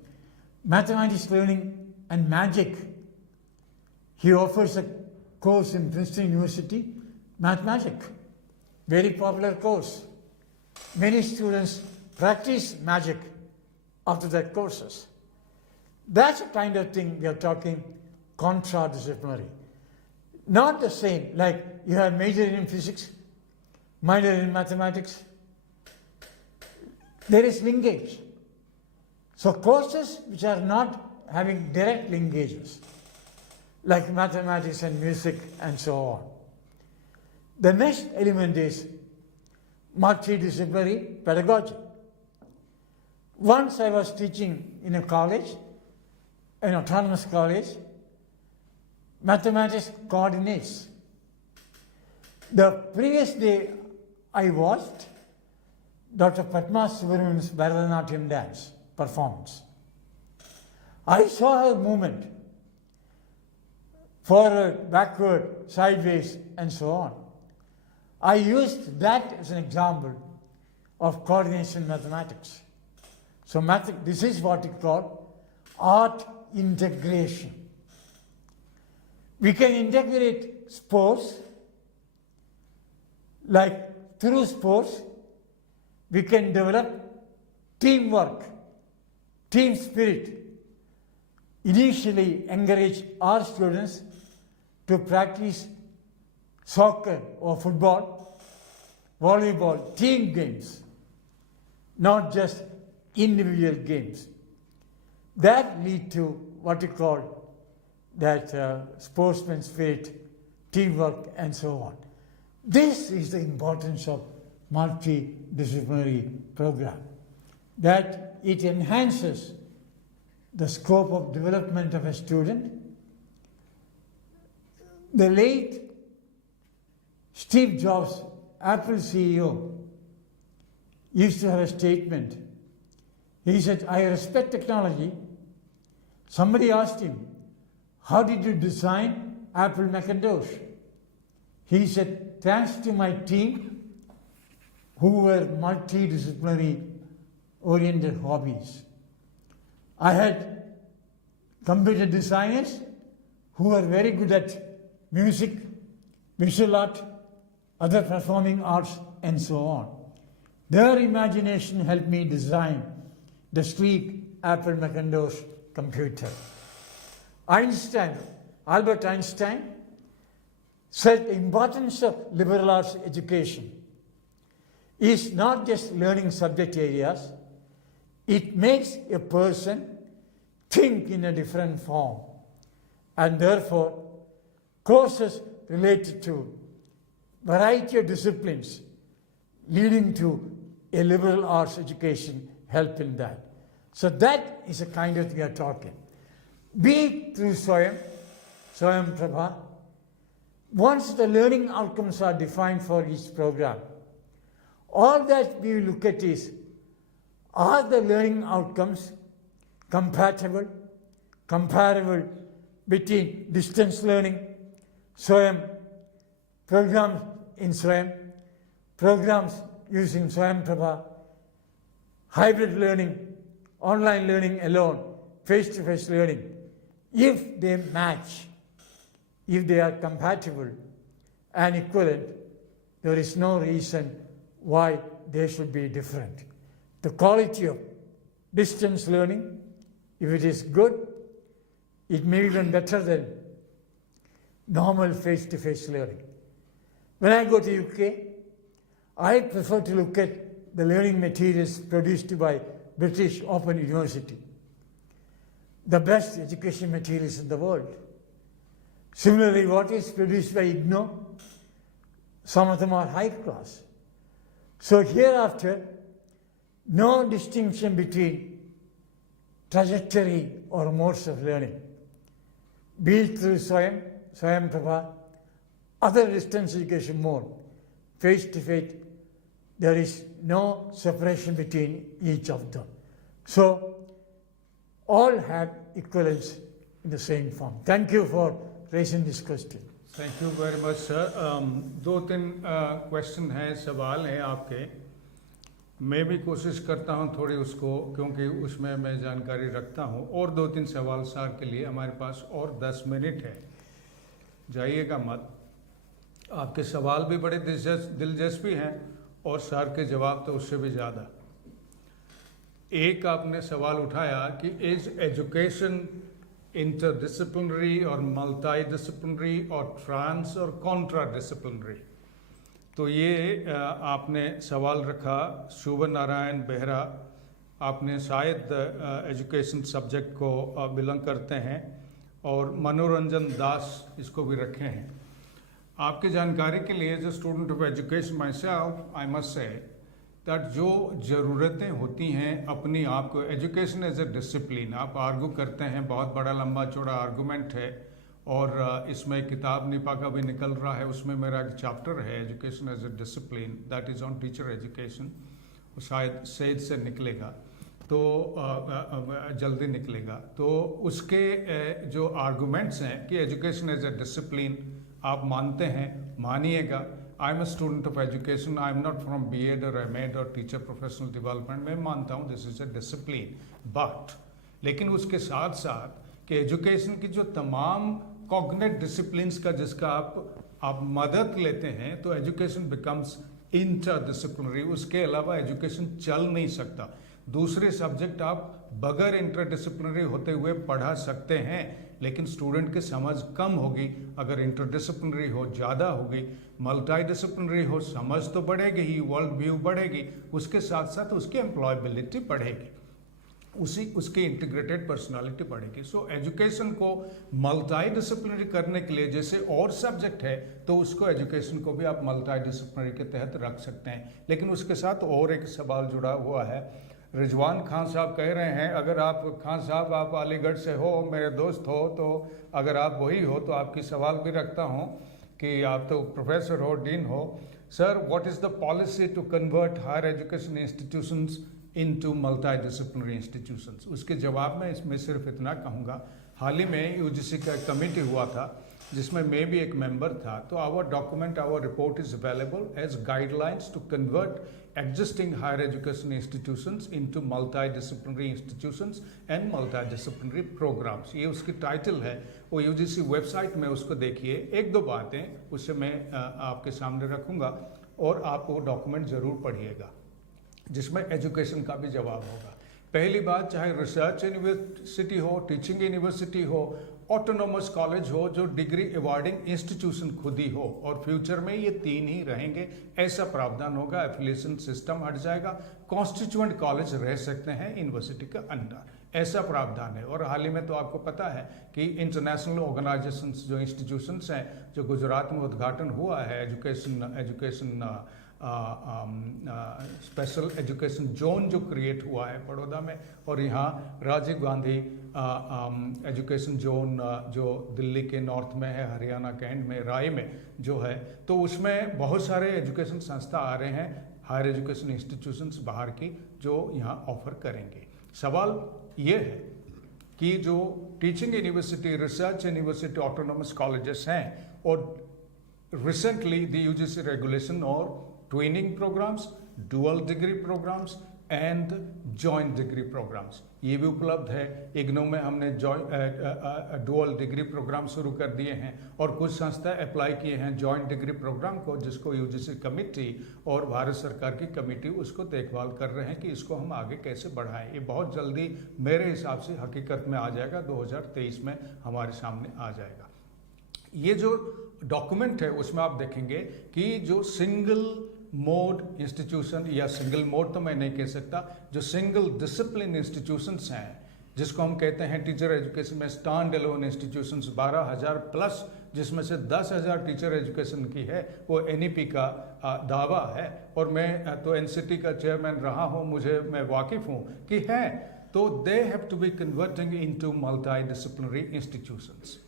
Mathematics learning and magic. He offers a course in Princeton University, Mathemagic, very popular course. Many students practice magic after their courses. That's the kind of thing we are talking contradisciplinary. Not the same, like you have major in physics, minor in mathematics. There is linkage. So courses which are not having direct linkages, like mathematics and music and so on. The next element is multidisciplinary pedagogy. Once I was teaching in a college, an autonomous college, mathematics coordinates. The previous day I watched Dr. Padma Subramanian's Bharatanatyam dance performance. I saw her movement, forward, backward, sideways, and so on. I used that as an example of coordination mathematics. So this is what we call art integration. We can integrate sports, like through sports, we can develop teamwork, team spirit. Initially encourage our students to practice soccer or football, volleyball, team games, not just individual games. That lead to what we call that sportsman spirit, teamwork, and so on. This is the importance of multidisciplinary program, that it enhances the scope of development of a student. The late Steve Jobs, Apple CEO, used to have a statement. He said, I respect technology. Somebody asked him, how did you design Apple Macintosh? He said, thanks to my team who were multidisciplinary oriented hobbies. I had computer designers who were very good at music, visual art, other performing arts, and so on. Their imagination helped me design the sleek Apple Macintosh computer. Albert Einstein, said the importance of liberal arts education is not just learning subject areas, it makes a person think in a different form, and therefore courses related to variety of disciplines leading to a liberal arts education help in that. So that is the kind of thing we are talking. Be it through Swayam Prabha, once the learning outcomes are defined for each program, all that we look at is, are the learning outcomes compatible, comparable between distance learning, Swayam, programs in Swayam, programs using Swayam Prabha, hybrid learning, online learning alone, face-to-face learning. If they match, if they are compatible and equivalent, there is no reason why they should be different. The quality of distance learning, if it is good, it may be even better than normal face-to-face learning. When I go to UK, I prefer to look at the learning materials produced by British Open University, the best education materials in the world. Similarly, what is produced by IGNO, some of them are high class. So hereafter, no distinction between trajectory or modes of learning, be it through Swayam Prabha, other distance education mode, face-to-face, there is no separation between each of them. So all have equivalence in the same form. Thank you for raising this question. Thank you very much sir. दो तीन question हैं, सवाल हैं आपके. मैं भी कोशिश करता हूं थोड़ी उसको, क्योंकि उसमें मैं जानकारी रखता हूं. और दो तीन सवाल सर के लिए हमारे पास और 10 मिनट है, जाइएगा मत. आपके सवाल भी बड़े दिलचस्पी हैं और सर के जवाब तो उससे भी ज़्यादा. एक आपने सवाल उठाया कि इज एजुकेशन इंटरडिसिप्लिनरी और मल्टीडिसिप्लिनरी और ट्रांस और कॉन्ट्रा डिसिप्लिनरी. तो ये आपने सवाल रखा. शुभ नारायण बेहरा, आपने शायद एजुकेशन सब्जेक्ट को बिलोंग करते हैं और मनोरंजन दास इसको भी रखे हैं। आपकी जानकारी के लिए, as a student of education myself, I must say that जो ज़रूरतें होती हैं अपनी आप को, एजुकेशन एज ए डिसिप्लिन, आप आर्गू करते हैं, बहुत बड़ा लंबा चौड़ा आर्गूमेंट है, और इसमें किताब निपा का भी निकल रहा है, उसमें मेरा एक चैप्टर है education as a discipline, that is on teacher education, शायद सेज से निकलेगा, तो जल्दी निकलेगा। तो उसके जो आर्गूमेंट्स हैं कि एजुकेशन एज ए डिसिप्लिन आप मानते हैं, मानिएगा। I am a student of education, I am not from BEd और एमएड और टीचर प्रोफेशनल डेवलपमेंट, मैं मानता हूँ this is a discipline, but लेकिन उसके साथ साथ कि एजुकेशन की जो तमाम कॉग्निटिव डिसिप्लिन्स का जिसका आप मदद लेते हैं, तो एजुकेशन बिकम्स इंटरडिसिप्लिनरी। उसके अलावा एजुकेशन चल नहीं सकता। दूसरे सब्जेक्ट आप बगैर इंटरडिसिप्लिनरी होते हुए पढ़ा सकते हैं, लेकिन स्टूडेंट की समझ कम होगी अगर इंटरडिसिप्लिनरी हो, ज़्यादा होगी। मल्टी डिसिप्लिनरी हो, समझ तो बढ़ेगी ही, वर्ल्ड व्यू बढ़ेगी, उसके साथ साथ उसकी एम्प्लॉयबिलिटी बढ़ेगी, उसकी इंटीग्रेटेड पर्सनालिटी बढ़ेगी। सो एजुकेशन को मल्टी डिसिप्लिनरी करने के लिए, जैसे और सब्जेक्ट है तो उसको एजुकेशन को भी आप मल्टी डिसिप्लिनरी के तहत रख सकते हैं। लेकिन उसके साथ और एक सवाल जुड़ा हुआ है। रिजवान खान साहब कह रहे हैं, अगर आप खान साहब आप अलीगढ़ से हो, मेरे दोस्त हो, तो अगर आप वही हो तो आपकी सवाल भी रखता हूँ कि आप तो प्रोफेसर हो, डीन हो। Sir, what is the policy to convert higher education institutions into multi disciplinary institutions? उसके जवाब में इसमें सिर्फ इतना कहूँगा, हाल ही में यूजीसी का एक कमेटी हुआ था जिसमें मैं भी एक मेंबर था। तो our document, our report is available as guidelines to convert existing higher education institutions into multidisciplinary institutions and multidisciplinary programs। ये उसकी टाइटल है, वो यूजीसी वेबसाइट में उसको देखिए। एक दो बातें उससे मैं आपके सामने रखूँगा और आप वो डॉक्यूमेंट ज़रूर पढ़िएगा जिसमें एजुकेशन का भी जवाब होगा। पहली बात, चाहे रिसर्च यूनिवर्सिटी हो, टीचिंग यूनिवर्सिटी हो, ऑटोनोमस कॉलेज हो, जो डिग्री अवार्डिंग इंस्टीट्यूशन खुद ही हो, और फ्यूचर में ये तीन ही रहेंगे, ऐसा प्रावधान होगा। एफिलिएशन सिस्टम हट जाएगा, कॉन्स्टिट्यूएंट कॉलेज रह सकते हैं यूनिवर्सिटी के अंडर, ऐसा प्रावधान है। और हाल ही में तो आपको पता है कि इंटरनेशनल ऑर्गेनाइजेशंस, जो इंस्टीट्यूशंस हैं, जो गुजरात में उद्घाटन हुआ है, एजुकेशन स्पेशल एजुकेशन जोन जो क्रिएट हुआ है बड़ौदा में, और यहाँ राजीव गांधी एजुकेशन जोन जो दिल्ली के नॉर्थ में है, हरियाणा के एंड में, राय में जो है, तो उसमें बहुत सारे एजुकेशन संस्था आ रहे हैं, हायर एजुकेशन इंस्टीट्यूशंस बाहर की, जो यहाँ ऑफर करेंगे। सवाल ये है कि जो teaching university, research university, autonomous colleges हैं, और रिसेंटली द यूजीसी रेगुलेशन और training programmes, dual degree programmes and joint degree programmes, ये भी उपलब्ध है। इग्नू में हमने डुअल डिग्री प्रोग्राम शुरू कर दिए हैं, और कुछ संस्था अप्लाई किए हैं जॉइंट डिग्री प्रोग्राम को, जिसको यूजीसी कमेटी और भारत सरकार की कमेटी उसको देखभाल कर रहे हैं कि इसको हम आगे कैसे बढ़ाएं। ये बहुत जल्दी मेरे हिसाब से हकीकत में आ जाएगा, 2023 में हमारे सामने आ जाएगा। ये जो डॉक्यूमेंट है उसमें आप देखेंगे कि जो सिंगल मोड इंस्टीट्यूशन, या सिंगल मोड तो मैं नहीं कह सकता, जो सिंगल डिसिप्लिन इंस्टीट्यूशंस हैं, जिसको हम कहते हैं टीचर एजुकेशन में स्टैंड एलोन इंस्टीट्यूशंस, 12,000 प्लस, जिसमें से 10,000 टीचर एजुकेशन की है, वो NEP का दावा है। और मैं तो NCT का चेयरमैन रहा हूँ, मैं वाकिफ़ हूँ कि है, तो they have to be converting into multi disciplinary institutions.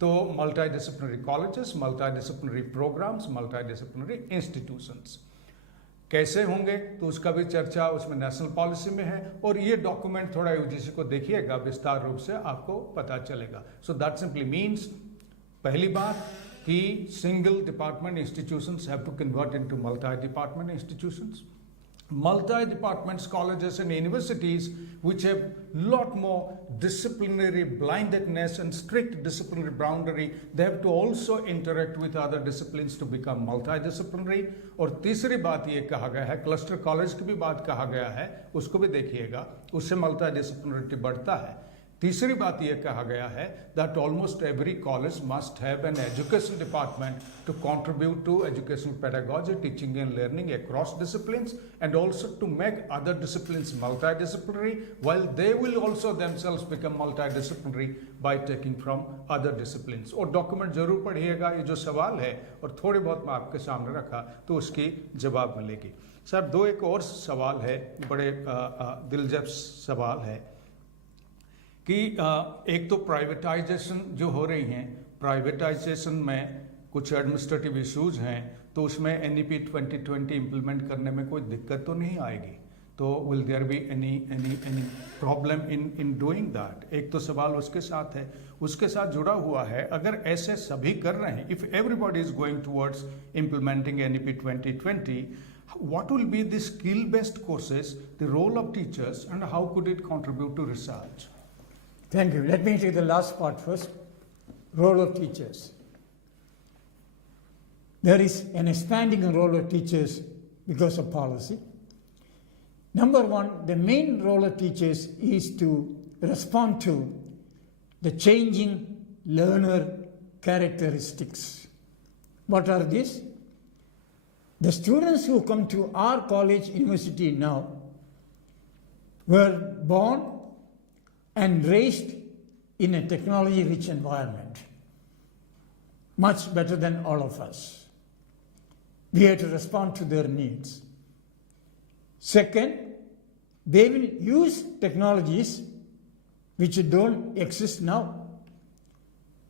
तो multi disciplinary colleges, multi disciplinary programmes, multi disciplinary institutions कैसे होंगे, तो उसका भी चर्चा उसमें नेशनल पॉलिसी में है। और ये डॉक्यूमेंट थोड़ा यूजीसी को देखिएगा, विस्तार रूप से आपको पता चलेगा। सो दैट सिंपली मीन्स, पहली बात कि single department institutions have to convert into multidepartment institutions, multi-departments, colleges and universities which have lot more disciplinary blindedness and strict disciplinary boundary, they have to also interact with other disciplines to become multidisciplinary। और तीसरी बात ये कहा गया है, cluster college की भी बात कहा गया है, उसको भी देखिएगा, उससे मल्टीडिसिप्लिनरिटी बढ़ता है। तीसरी बात यह कहा गया है that almost every college must have an education department to contribute to educational pedagogy, teaching and learning across disciplines, and also to make other disciplines multidisciplinary, while they will also themselves become multidisciplinary by taking from other disciplines. और document जरूर पढ़िएगा, ये जो सवाल है और थोड़े बहुत मैं आपके सामने रखा तो उसकी जवाब मिलेगी। सर दो एक और सवाल है, बड़े दिलचस्प सवाल है कि एक तो प्राइवेटाइजेशन जो हो रही हैं, प्राइवेटाइजेशन में कुछ एडमिनिस्ट्रेटिव इश्यूज हैं, तो उसमें NEP 2020 इम्प्लीमेंट करने में कोई दिक्कत तो नहीं आएगी, तो will there be any problem in doing that? एक तो सवाल उसके साथ है। उसके साथ जुड़ा हुआ है, अगर ऐसे सभी कर रहे हैं, if everybody is going towards implementing NEP 2020, what will be the skill based courses, the role of teachers, and how could it contribute to research? Thank you. Let me take the last part first. Role of teachers. There is an expanding role of teachers because of policy. Number one, the main role of teachers is to respond to the changing learner characteristics. What are these? The students who come to our college, university now were born and raised in a technology-rich environment, much better than all of us. We have to respond to their needs. Second, they will use technologies which don't exist now.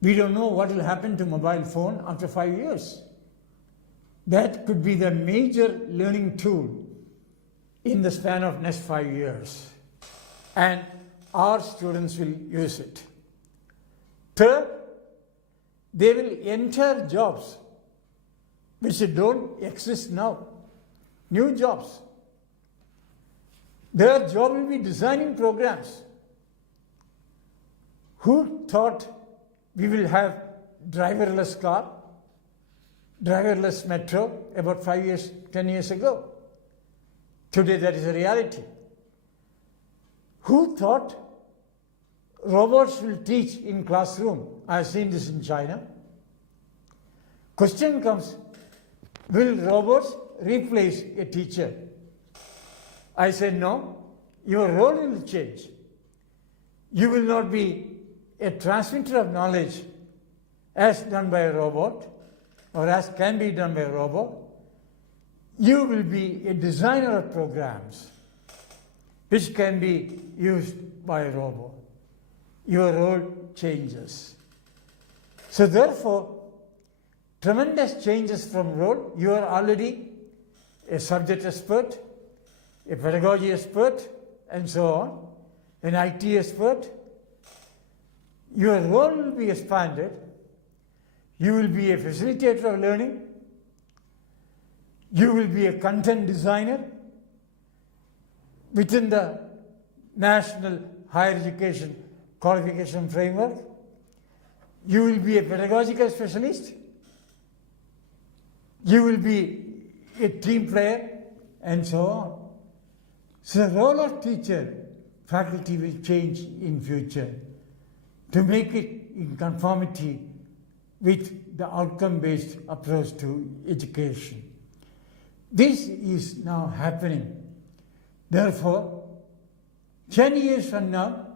We don't know what will happen to mobile phone after 5 years. That could be the major learning tool in the span of next 5 years. And our students will use it. Third, they will enter jobs which don't exist now, new jobs. Their job will be designing programs. Who thought we will have driverless car, driverless metro about 5 years, 10 years ago? Today that is a reality. Who thought robots will teach in classroom? I have seen this in China. Question comes, will robots replace a teacher? I say no, your role will change. You will not be a transmitter of knowledge as done by a robot or as can be done by a robot. You will be a designer of programs which can be used by a robot. Your role changes. So therefore, tremendous changes from role. You are already a subject expert, a pedagogy expert, and so on, an IT expert. Your role will be expanded. You will be a facilitator of learning. You will be a content designer within the National Higher Education Qualification Framework. You will be a pedagogical specialist. You will be a team player, and so on. So the role of teacher, faculty will change in future to make it in conformity with the outcome-based approach to education. This is now happening. Therefore, 10 years from now,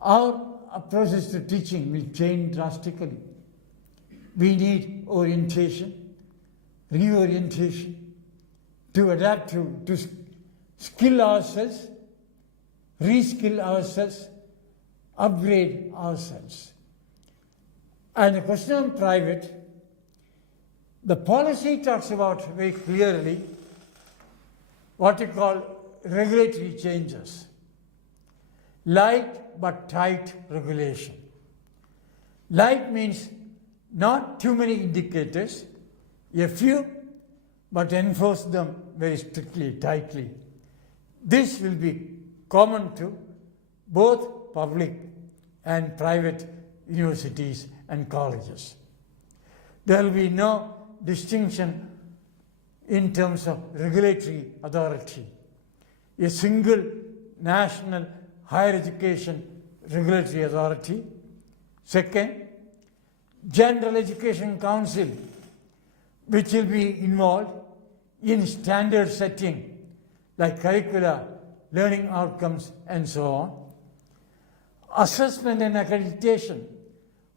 our approaches to teaching will change drastically. We need orientation, reorientation, to adapt to skill ourselves, reskill ourselves, upgrade ourselves. And the question on private, the policy talks about very clearly what you call regulatory changes. Light but tight regulation. Light means not too many indicators, a few, but enforce them very strictly, tightly. This will be common to both public and private universities and colleges. There will be no distinction in terms of regulatory authority. A single national higher education regulatory authority. Second, General Education Council, which will be involved in standard setting like curricula, learning outcomes, and so on. Assessment and accreditation,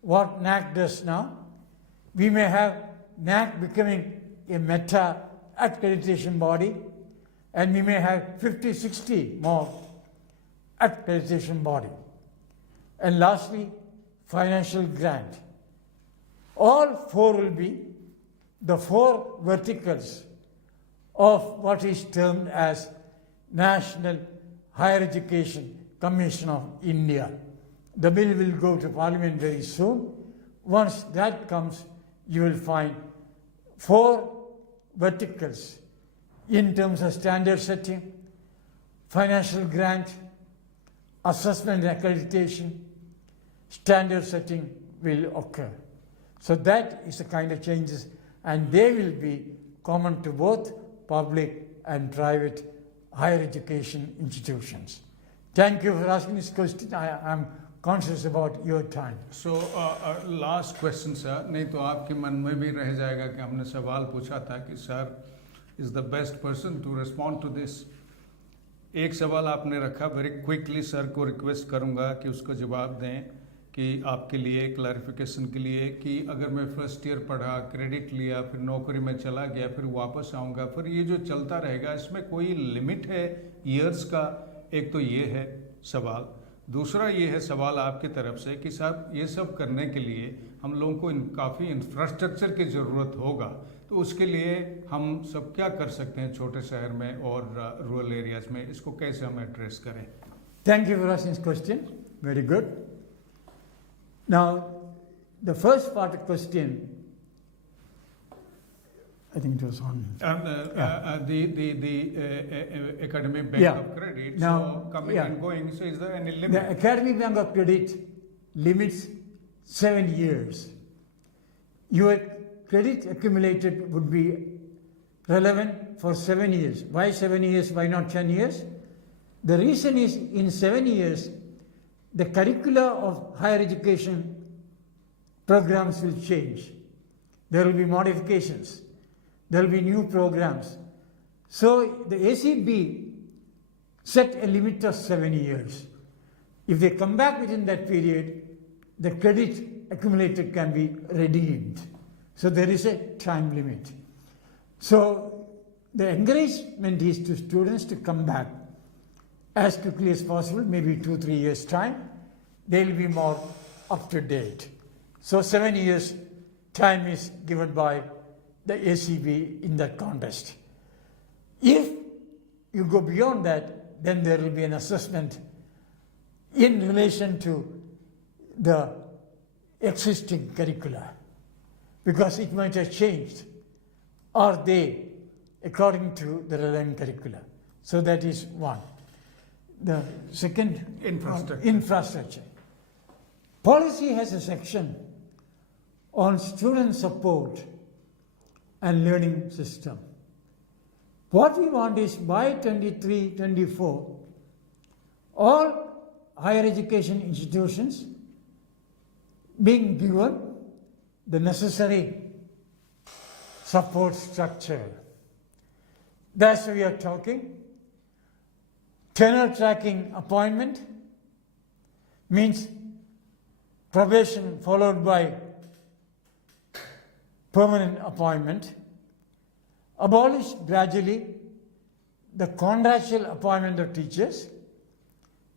what NAC does now. We may have NAC becoming a meta accreditation body, and we may have 50, 60 more accreditation body. And lastly, financial grant. All four will be the four verticals of what is termed as National Higher Education Commission of India. The bill will go to Parliament very soon. Once that comes, you will find four verticals in terms of standard setting, financial grant, assessment and accreditation, standard setting will occur. So that is the kind of changes, and they will be common to both public and private higher education institutions. Thank you for asking this question. I am conscious about your time. So last question sir, नहीं तो आपके मन में भी रह जाएगा कि हमने सवाल पूछा था कि sir is the best person to respond to this. एक सवाल आपने रखा, very quickly सर को रिक्वेस्ट करूंगा कि उसको जवाब दें कि आपके लिए क्लैरिफिकेशन के लिए कि अगर मैं फर्स्ट ईयर पढ़ा, क्रेडिट लिया, फिर नौकरी में चला गया, फिर वापस आऊँगा, फिर ये जो चलता रहेगा इसमें कोई लिमिट है ईयर्स का? एक तो ये है सवाल। दूसरा ये है सवाल आपकी तरफ से कि साहब ये सब करने के लिए हम लोगों को काफ़ी इंफ्रास्ट्रक्चर की ज़रूरत होगा, तो उसके लिए हम सब क्या कर सकते हैं छोटे शहर में और रूरल एरियाज़ में, इसको कैसे हम एड्रेस करें? Thank you for asking this question. Very good. Now, the first part of the question, I think it was on. The Academic Bank of Credit, now, so coming and going, so is there any limit? The Academic Bank of Credit limits 7 years. Your credit accumulated would be relevant for 7 years. Why 7 years? Why not 10 years? The reason is in 7 years, the curricula of higher education programs will change. There will be modifications. There will be new programs. So the ACB set a limit of 7 years. If they come back within that period, the credit accumulated can be redeemed. So there is a time limit. So the encouragement is to students to come back as quickly as possible, maybe 2-3 years time. They will be more up to date. So 7 years time is given by the ACB in that context. If you go beyond that, then there will be an assessment in relation to the existing curricula, because it might have changed. Are they according to the relevant curricula? So that is one. The second, infrastructure. Policy has a section on student support and learning system. What we want is by 23-24, all higher education institutions being given the necessary support structure. That's what we are talking. Tenure tracking appointment means probation followed by permanent appointment. Abolish gradually the contractual appointment of teachers,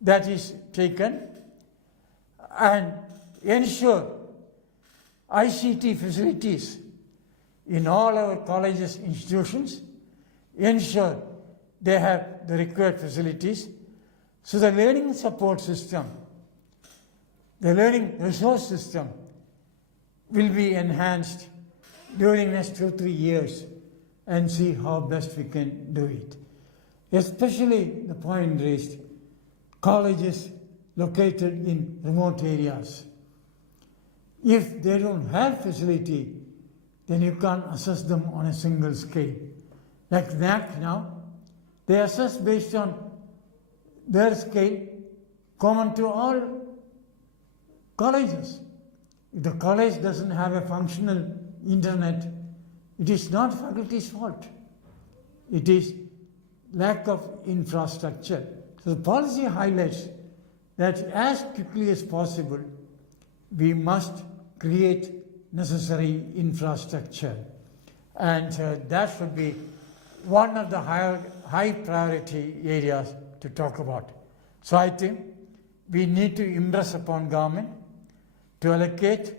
that is taken, and ensure ICT facilities in all our colleges, institutions, ensure they have the required facilities. So the learning support system, the learning resource system will be enhanced during the next 2-3 years and see how best we can do it. Especially the point raised, colleges located in remote areas. If they don't have facility, then you can't assess them on a single scale. Like NAC now, they assess based on their scale, common to all colleges. If the college doesn't have a functional internet, it is not faculty's fault. It is lack of infrastructure. So the policy highlights that as quickly as possible, we must create necessary infrastructure. And that should be one of the high priority areas to talk about. So I think we need to impress upon government to allocate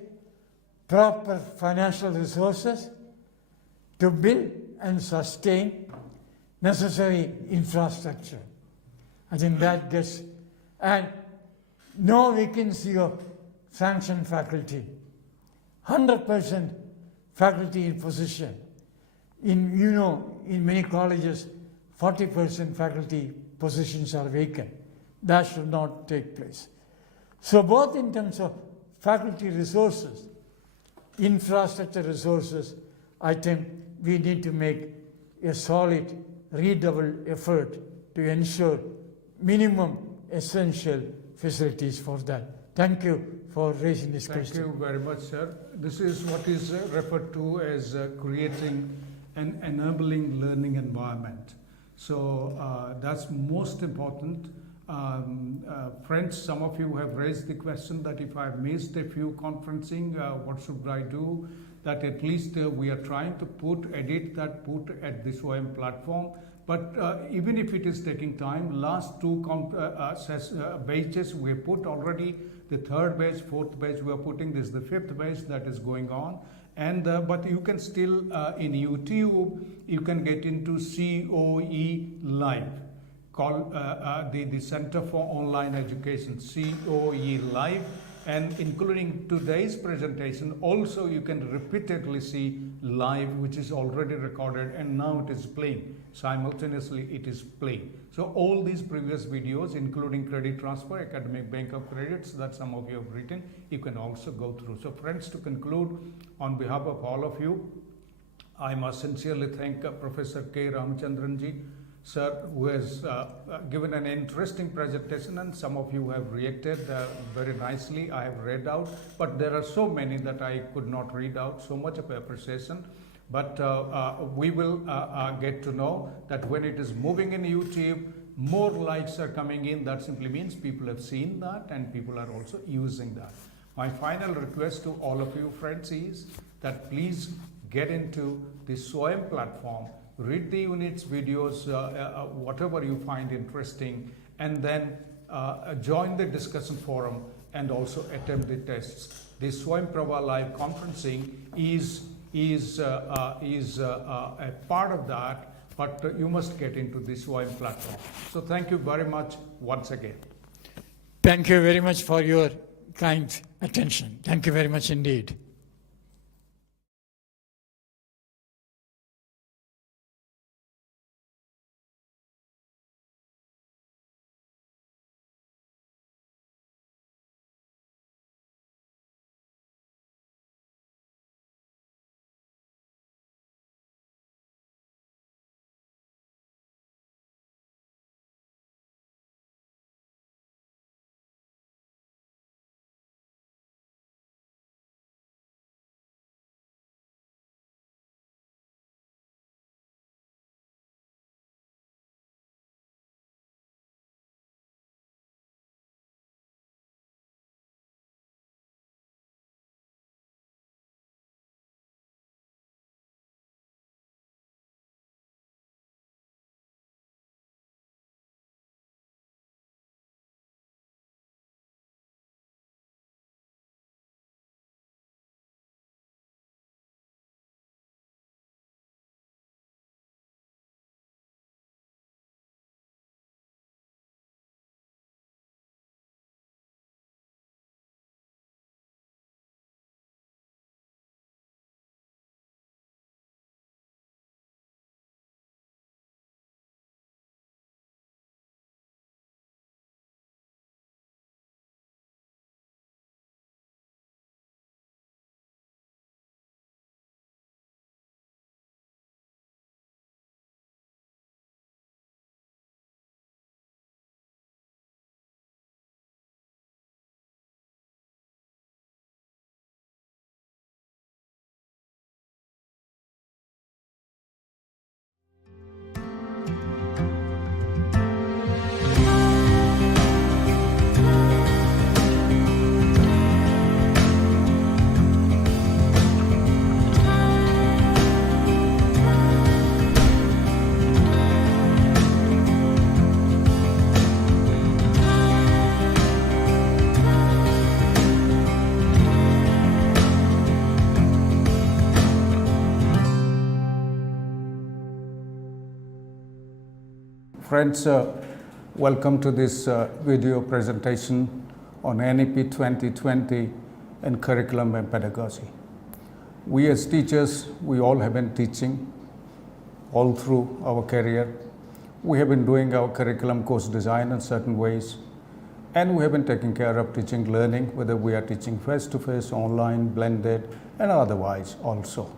proper financial resources to build and sustain necessary infrastructure. I think that gets, and no vacancy of sanctioned faculty, 100% faculty in position. In many colleges, 40% faculty positions are vacant. That should not take place. So both in terms of faculty resources, infrastructure resources, I think we need to make a solid, redoubled effort to ensure minimum essential facilities for that. Thank you for raising this question. Thank you very much, sir. This is what is referred to as creating an enabling learning environment. So that's most important. Friends, some of you have raised the question that if I've missed a few conferencing, what should I do? That at least we are trying to put at this OM platform. But even if it is taking time, last two batches we have put already, the third batch, fourth batch we are putting, this is the fifth batch that is going on. And but you can still, in YouTube, you can get into COE Live, called the Center for Online Education, COE Live. And including today's presentation, also you can repeatedly see live, which is already recorded, and now it is playing. Simultaneously, it is playing. So all these previous videos, including credit transfer, academic bank of credits that some of you have written, you can also go through. So friends, to conclude, on behalf of all of you, I must sincerely thank Professor K. Ramchandran ji, sir, who has given an interesting presentation, and some of you have reacted very nicely. I have read out, but there are so many that I could not read out, so much of appreciation. But we will get to know that when it is moving in YouTube, more likes are coming in. That simply means people have seen that and people are also using that. My final request to all of you friends is that please get into the SOEM platform, read the units, videos, whatever you find interesting, and then join the discussion forum and also attempt the tests. The SOEM Prava live conferencing is a part of that, but you must get into the SOEM platform. So thank you very much once again. Thank you very much for your kind attention. Thank you very much indeed. Friends, welcome to this video presentation on NEP 2020 and curriculum and pedagogy. We as teachers, we all have been teaching all through our career. We have been doing our curriculum course design in certain ways, and we have been taking care of teaching learning, whether we are teaching face-to-face, online, blended, and otherwise also.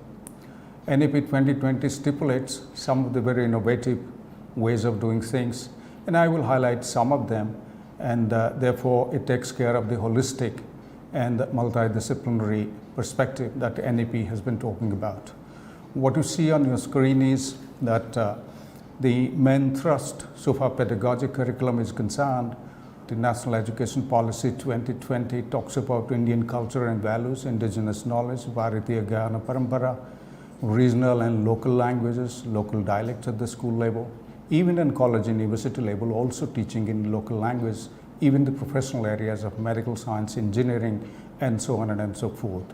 NEP 2020 stipulates some of the very innovative ways of doing things, and I will highlight some of them, and therefore it takes care of the holistic and multidisciplinary perspective that NEP has been talking about. What you see on your screen is that the main thrust so far pedagogic curriculum is concerned. The National Education Policy 2020 talks about Indian culture and values, indigenous knowledge, Bharatiya Gyana Parampara, regional and local languages, local dialects at the school level, even in college and university level, also teaching in local language, even the professional areas of medical science, engineering, and so on and so forth.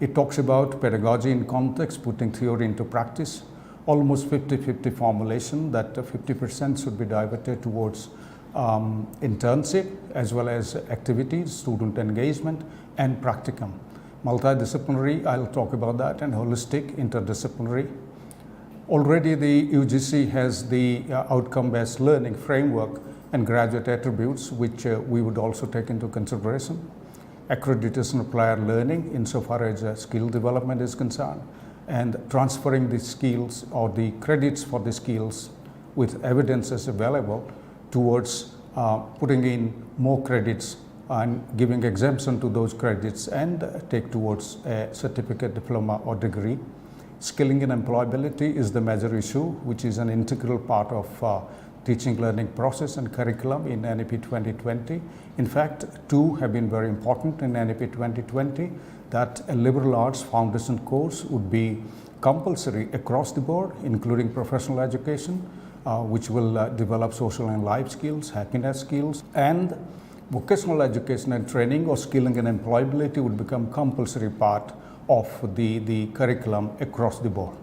It talks about pedagogy in context, putting theory into practice, almost 50-50 formulation that 50% should be diverted towards internship as well as activities, student engagement, and practicum. Multidisciplinary, I'll talk about that, and holistic, interdisciplinary. Already the UGC has the outcome-based learning framework and graduate attributes, which we would also take into consideration. Accreditation of prior learning insofar as skill development is concerned, and transferring the skills or the credits for the skills with evidence as available towards putting in more credits and giving exemption to those credits and take towards a certificate, diploma, or degree. Skilling and employability is the major issue, which is an integral part of teaching learning process and curriculum in NEP 2020. In fact, two have been very important in NEP 2020, that a liberal arts foundation course would be compulsory across the board, including professional education, which will develop social and life skills, happiness skills, and vocational education and training or skilling and employability would become compulsory part of the curriculum across the board.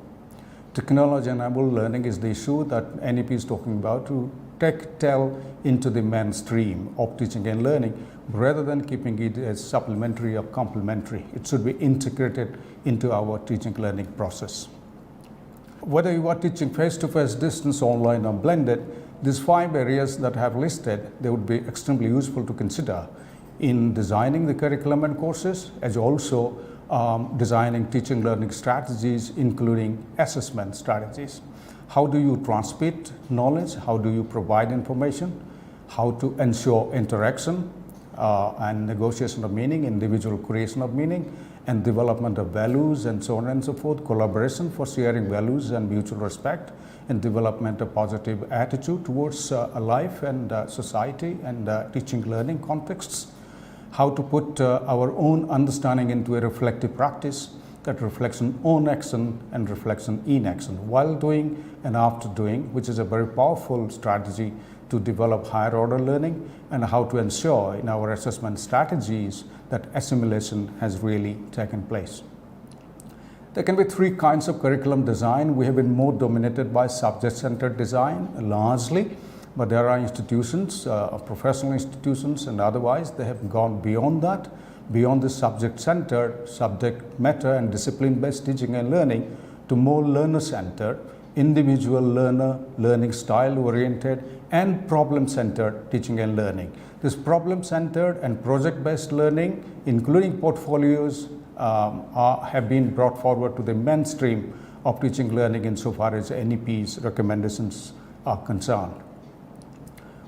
Technology-enabled learning is the issue that NEP is talking about, to tell into the mainstream of teaching and learning rather than keeping it as supplementary or complementary. It should be integrated into our teaching learning process. Whether you are teaching face-to-face, distance, online, or blended, these 5 areas that I have listed, they would be extremely useful to consider in designing the curriculum and courses, as also designing teaching learning strategies, including assessment strategies. How do you transmit knowledge? How do you provide information? How to ensure interaction and negotiation of meaning, individual creation of meaning, and development of values, and so on and so forth, collaboration for sharing values and mutual respect, and development of positive attitude towards life and society and teaching learning contexts. How to put our own understanding into a reflective practice that reflects on own action and reflects on inaction while doing and after doing, which is a very powerful strategy to develop higher order learning, and how to ensure in our assessment strategies that assimilation has really taken place. There can be 3 kinds of curriculum design. We have been more dominated by subject-centered design largely, but there are institutions, professional institutions and otherwise, they have gone beyond that, beyond the subject-centered, subject matter and discipline-based teaching and learning to more learner-centered, individual learner, learning style-oriented, and problem-centered teaching and learning. This problem-centered and project-based learning, including portfolios, have been brought forward to the mainstream of teaching learning insofar as NEP's recommendations are concerned.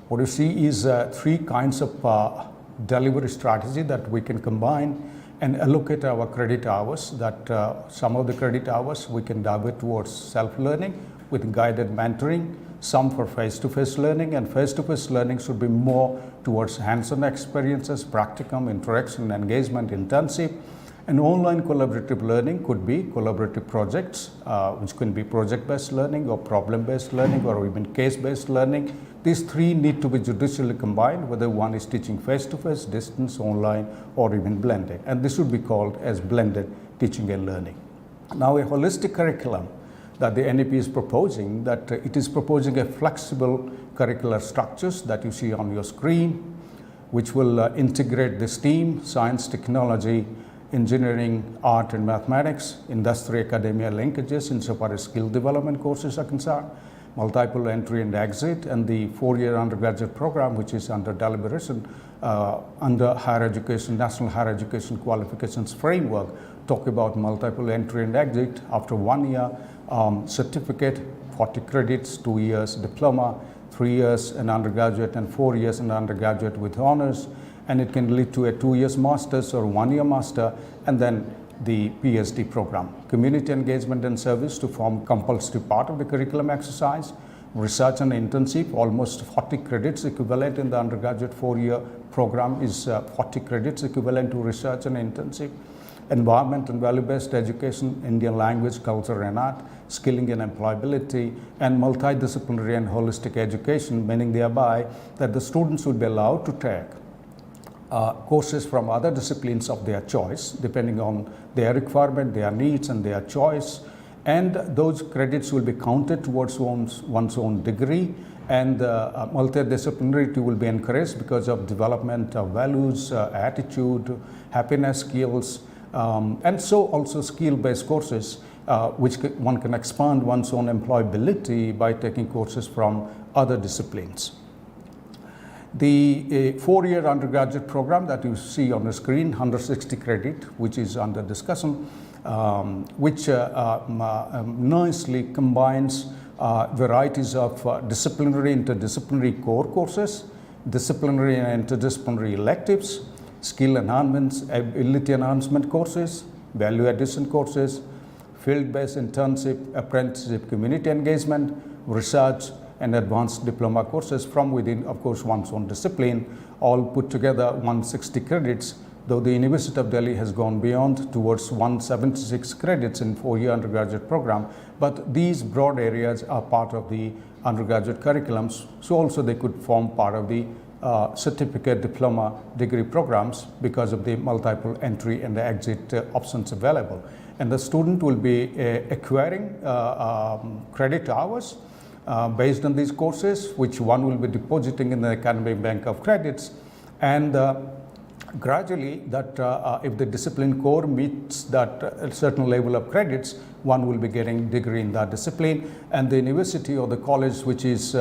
What you see is 3 kinds of delivery strategy that we can combine and allocate our credit hours, that some of the credit hours we can divert towards self-learning with guided mentoring, some for face-to-face learning, and face-to-face learning should be more towards hands-on experiences, practicum, interaction, engagement, internship, and online collaborative learning could be collaborative projects, which can be project-based learning or problem-based learning or even case-based learning. These 3 need to be judiciously combined, whether one is teaching face-to-face, distance, online, or even blended. And this should be called as blended teaching and learning. Now, a holistic curriculum that the NEP is proposing, that it is proposing a flexible curricular structures that you see on your screen, which will integrate the STEAM, science, technology, engineering, art and mathematics, industry, academia linkages insofar as skill development courses are concerned, multiple entry and exit, and the 4-year undergraduate program, which is under deliberation under higher education, National Higher Education Qualifications Framework, talk about multiple entry and exit after 1 year, certificate, 40 credits, 2 years diploma, 3 years an undergraduate and 4 years an undergraduate with honors, and it can lead to a 2 years master's or 1 year master, and then the PhD program. Community engagement and service to form compulsory part of the curriculum exercise. Research and internship, almost 40 credits equivalent in the undergraduate 4-year program is 40 credits equivalent to research and internship. Environment and value-based education, Indian language, culture and art, skilling and employability, and multidisciplinary and holistic education, meaning thereby that the students would be allowed to take courses from other disciplines of their choice, depending on their requirement, their needs, and their choice. And those credits will be counted towards one's own degree, and multidisciplinarity will be encouraged because of development of values, attitude, happiness skills, and so also skill-based courses, which one can expand one's own employability by taking courses from other disciplines. The 4-year undergraduate program that you see on the screen, 160 credit, which is under discussion, which nicely combines varieties of disciplinary, interdisciplinary core courses, disciplinary and interdisciplinary electives, skill enhancements, ability enhancement courses, value addition courses, field-based internship, apprenticeship, community engagement, research, and advanced diploma courses from within, of course, one's own discipline, all put together 160 credits, though the University of Delhi has gone beyond towards 176 credits in 4-year undergraduate program. But these broad areas are part of the undergraduate curriculums, so also they could form part of the certificate, diploma, degree programs because of the multiple entry and exit options available. And the student will be acquiring credit hours based on these courses, which one will be depositing in the academic bank of credits, and gradually that if the discipline core meets that certain level of credits, one will be getting degree in that discipline, and the university or the college which is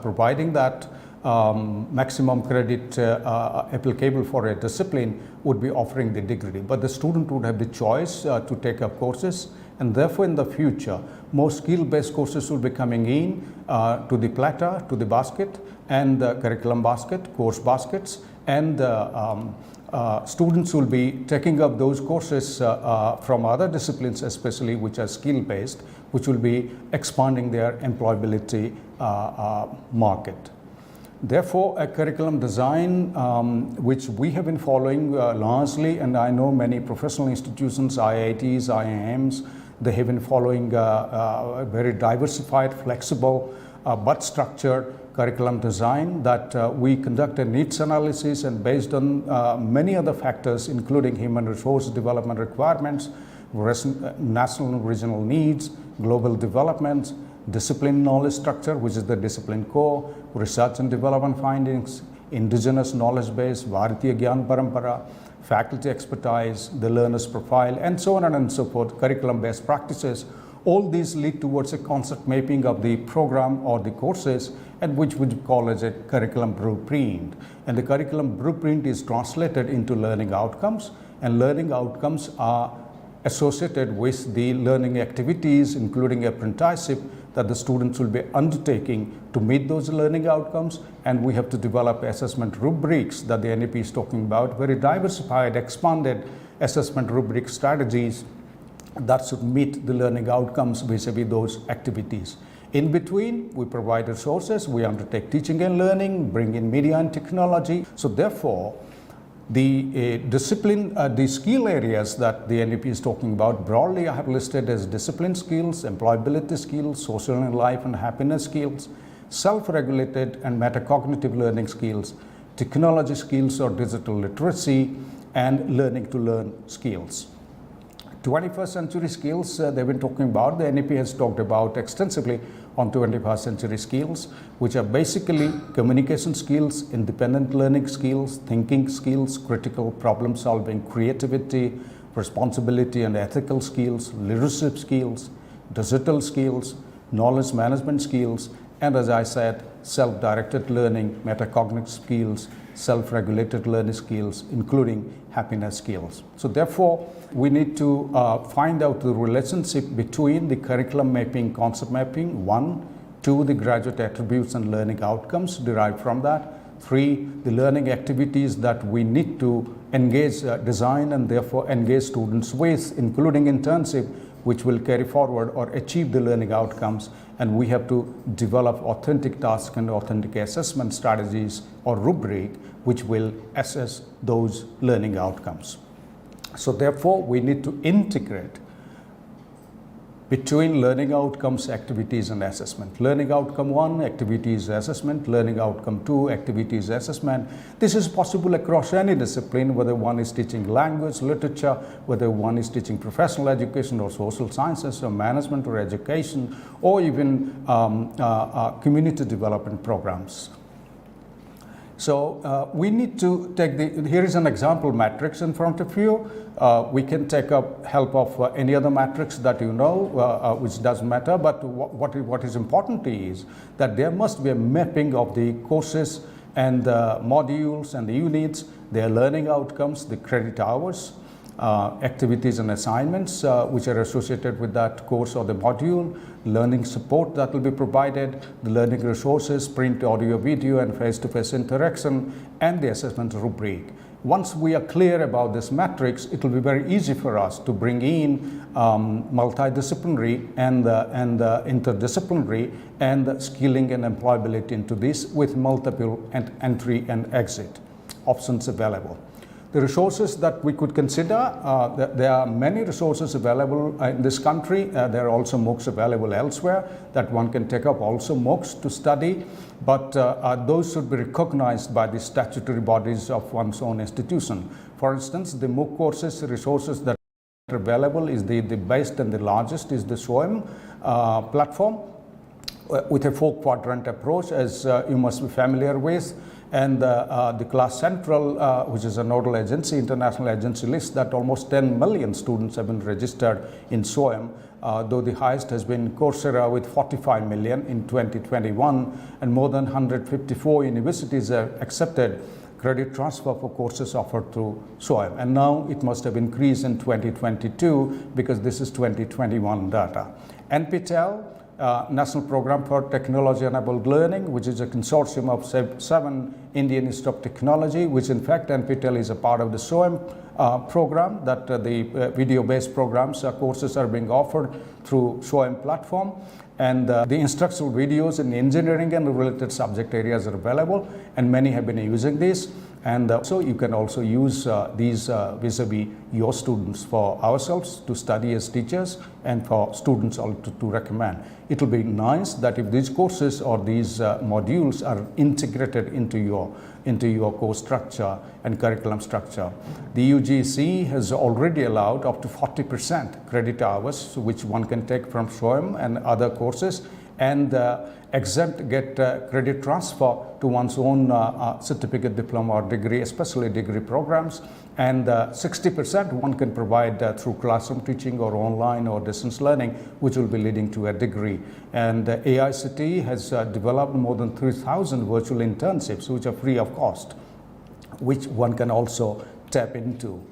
providing that maximum credit applicable for a discipline would be offering the degree, but the student would have the choice to take up courses, and therefore in the future more skill-based courses will be coming in to the platter, to the basket, and the curriculum basket, course baskets, and students will be taking up those courses from other disciplines, especially which are skill-based, which will be expanding their employability market. Therefore, a curriculum design which we have been following largely, and I know many professional institutions, IITs, IIMs, they have been following very diversified, flexible, but structured curriculum design that we conduct a needs analysis, and based on many other factors, including human resource development requirements, national and regional needs, global developments, discipline knowledge structure, which is the discipline core, research and development findings, indigenous knowledge base, Bharatiya Gyan Parampara, faculty expertise, the learner's profile, and so on and so forth, curriculum best practices. All these lead towards a concept mapping of the program or the courses, and which we call as a curriculum blueprint. And the curriculum blueprint is translated into learning outcomes, and learning outcomes are associated with the learning activities, including apprenticeship, that the students will be undertaking to meet those learning outcomes, and we have to develop assessment rubrics that the NEP is talking about, very diversified, expanded assessment rubric strategies that should meet the learning outcomes vis-a-vis those activities. In between, we provide resources, we undertake teaching and learning, bring in media and technology. So therefore, the discipline, the skill areas that the NEP is talking about, broadly I have listed as discipline skills, employability skills, social and life and happiness skills, self-regulated and metacognitive learning skills, technology skills or digital literacy, and learning to learn skills. 21st century skills they've been talking about. The NEP has talked about extensively on 21st century skills, which are basically communication skills, independent learning skills, thinking skills, critical problem solving, creativity, responsibility and ethical skills, leadership skills, digital skills, knowledge management skills, and as I said, self-directed learning, metacognitive skills, self-regulated learning skills, including happiness skills. So therefore, we need to find out the relationship between the curriculum mapping, concept mapping, 1, 2, the graduate attributes and learning outcomes derived from that, 3, the learning activities that we need to engage, design and therefore engage students with, including internship, which will carry forward or achieve the learning outcomes, and we have to develop authentic task and authentic assessment strategies or rubric which will assess those learning outcomes. So therefore, we need to integrate between learning outcomes, activities and assessment. Learning outcome 1, activities assessment. Learning outcome 2, activities assessment. This is possible across any discipline, whether one is teaching language, literature, whether one is teaching professional education or social sciences or management or education, or even community development programs. So we need to take here is an example matrix in front of you. We can take up help of any other matrix that you know, which doesn't matter, but what is important is that there must be a mapping of the courses and the modules and the units, their learning outcomes, the credit hours, activities and assignments which are associated with that course or the module, learning support that will be provided, the learning resources, print, audio, video and face-to-face interaction, and the assessment rubric. Once we are clear about this matrix, it will be very easy for us to bring in multidisciplinary and interdisciplinary and skilling and employability into this with multiple entry and exit options available. The resources that we could consider, there are many resources available in this country. There are also MOOCs available elsewhere that one can take up also MOOCs to study, but those should be recognized by the statutory bodies of one's own institution. For instance, the MOOC courses resources that are available is the best and the largest is the SWOEM platform with a 4-quadrant approach, as you must be familiar with. And the Class Central, which is a nodal agency, international agency, lists that almost 10 million students have been registered in SWOEM, though the highest has been Coursera with 45 million in 2021, and more than 154 universities have accepted credit transfer for courses offered through SWOEM. And now it must have increased in 2022 because this is 2021 data. NPTEL, National Program for Technology-Enabled Learning, which is a consortium of 7 Indian Institute of Technology, which in fact NPTEL is a part of the SWOEM program, that the video-based programs, courses are being offered through SWOEM platform. And the instructional videos in engineering and related subject areas are available, and many have been using this. And so you can also use these vis-a-vis your students for ourselves to study as teachers and for students also to recommend. It will be nice that if these courses or these modules are integrated into your course structure and curriculum structure. The UGC has already allowed up to 40% credit hours, which one can take from SWOEM and other courses, and get credit transfer to one's own certificate, diploma or degree, especially degree programs, and 60% one can provide through classroom teaching or online or distance learning, which will be leading to a degree. And AICTE has developed more than 3,000 virtual internships which are free of cost, which one can also tap into.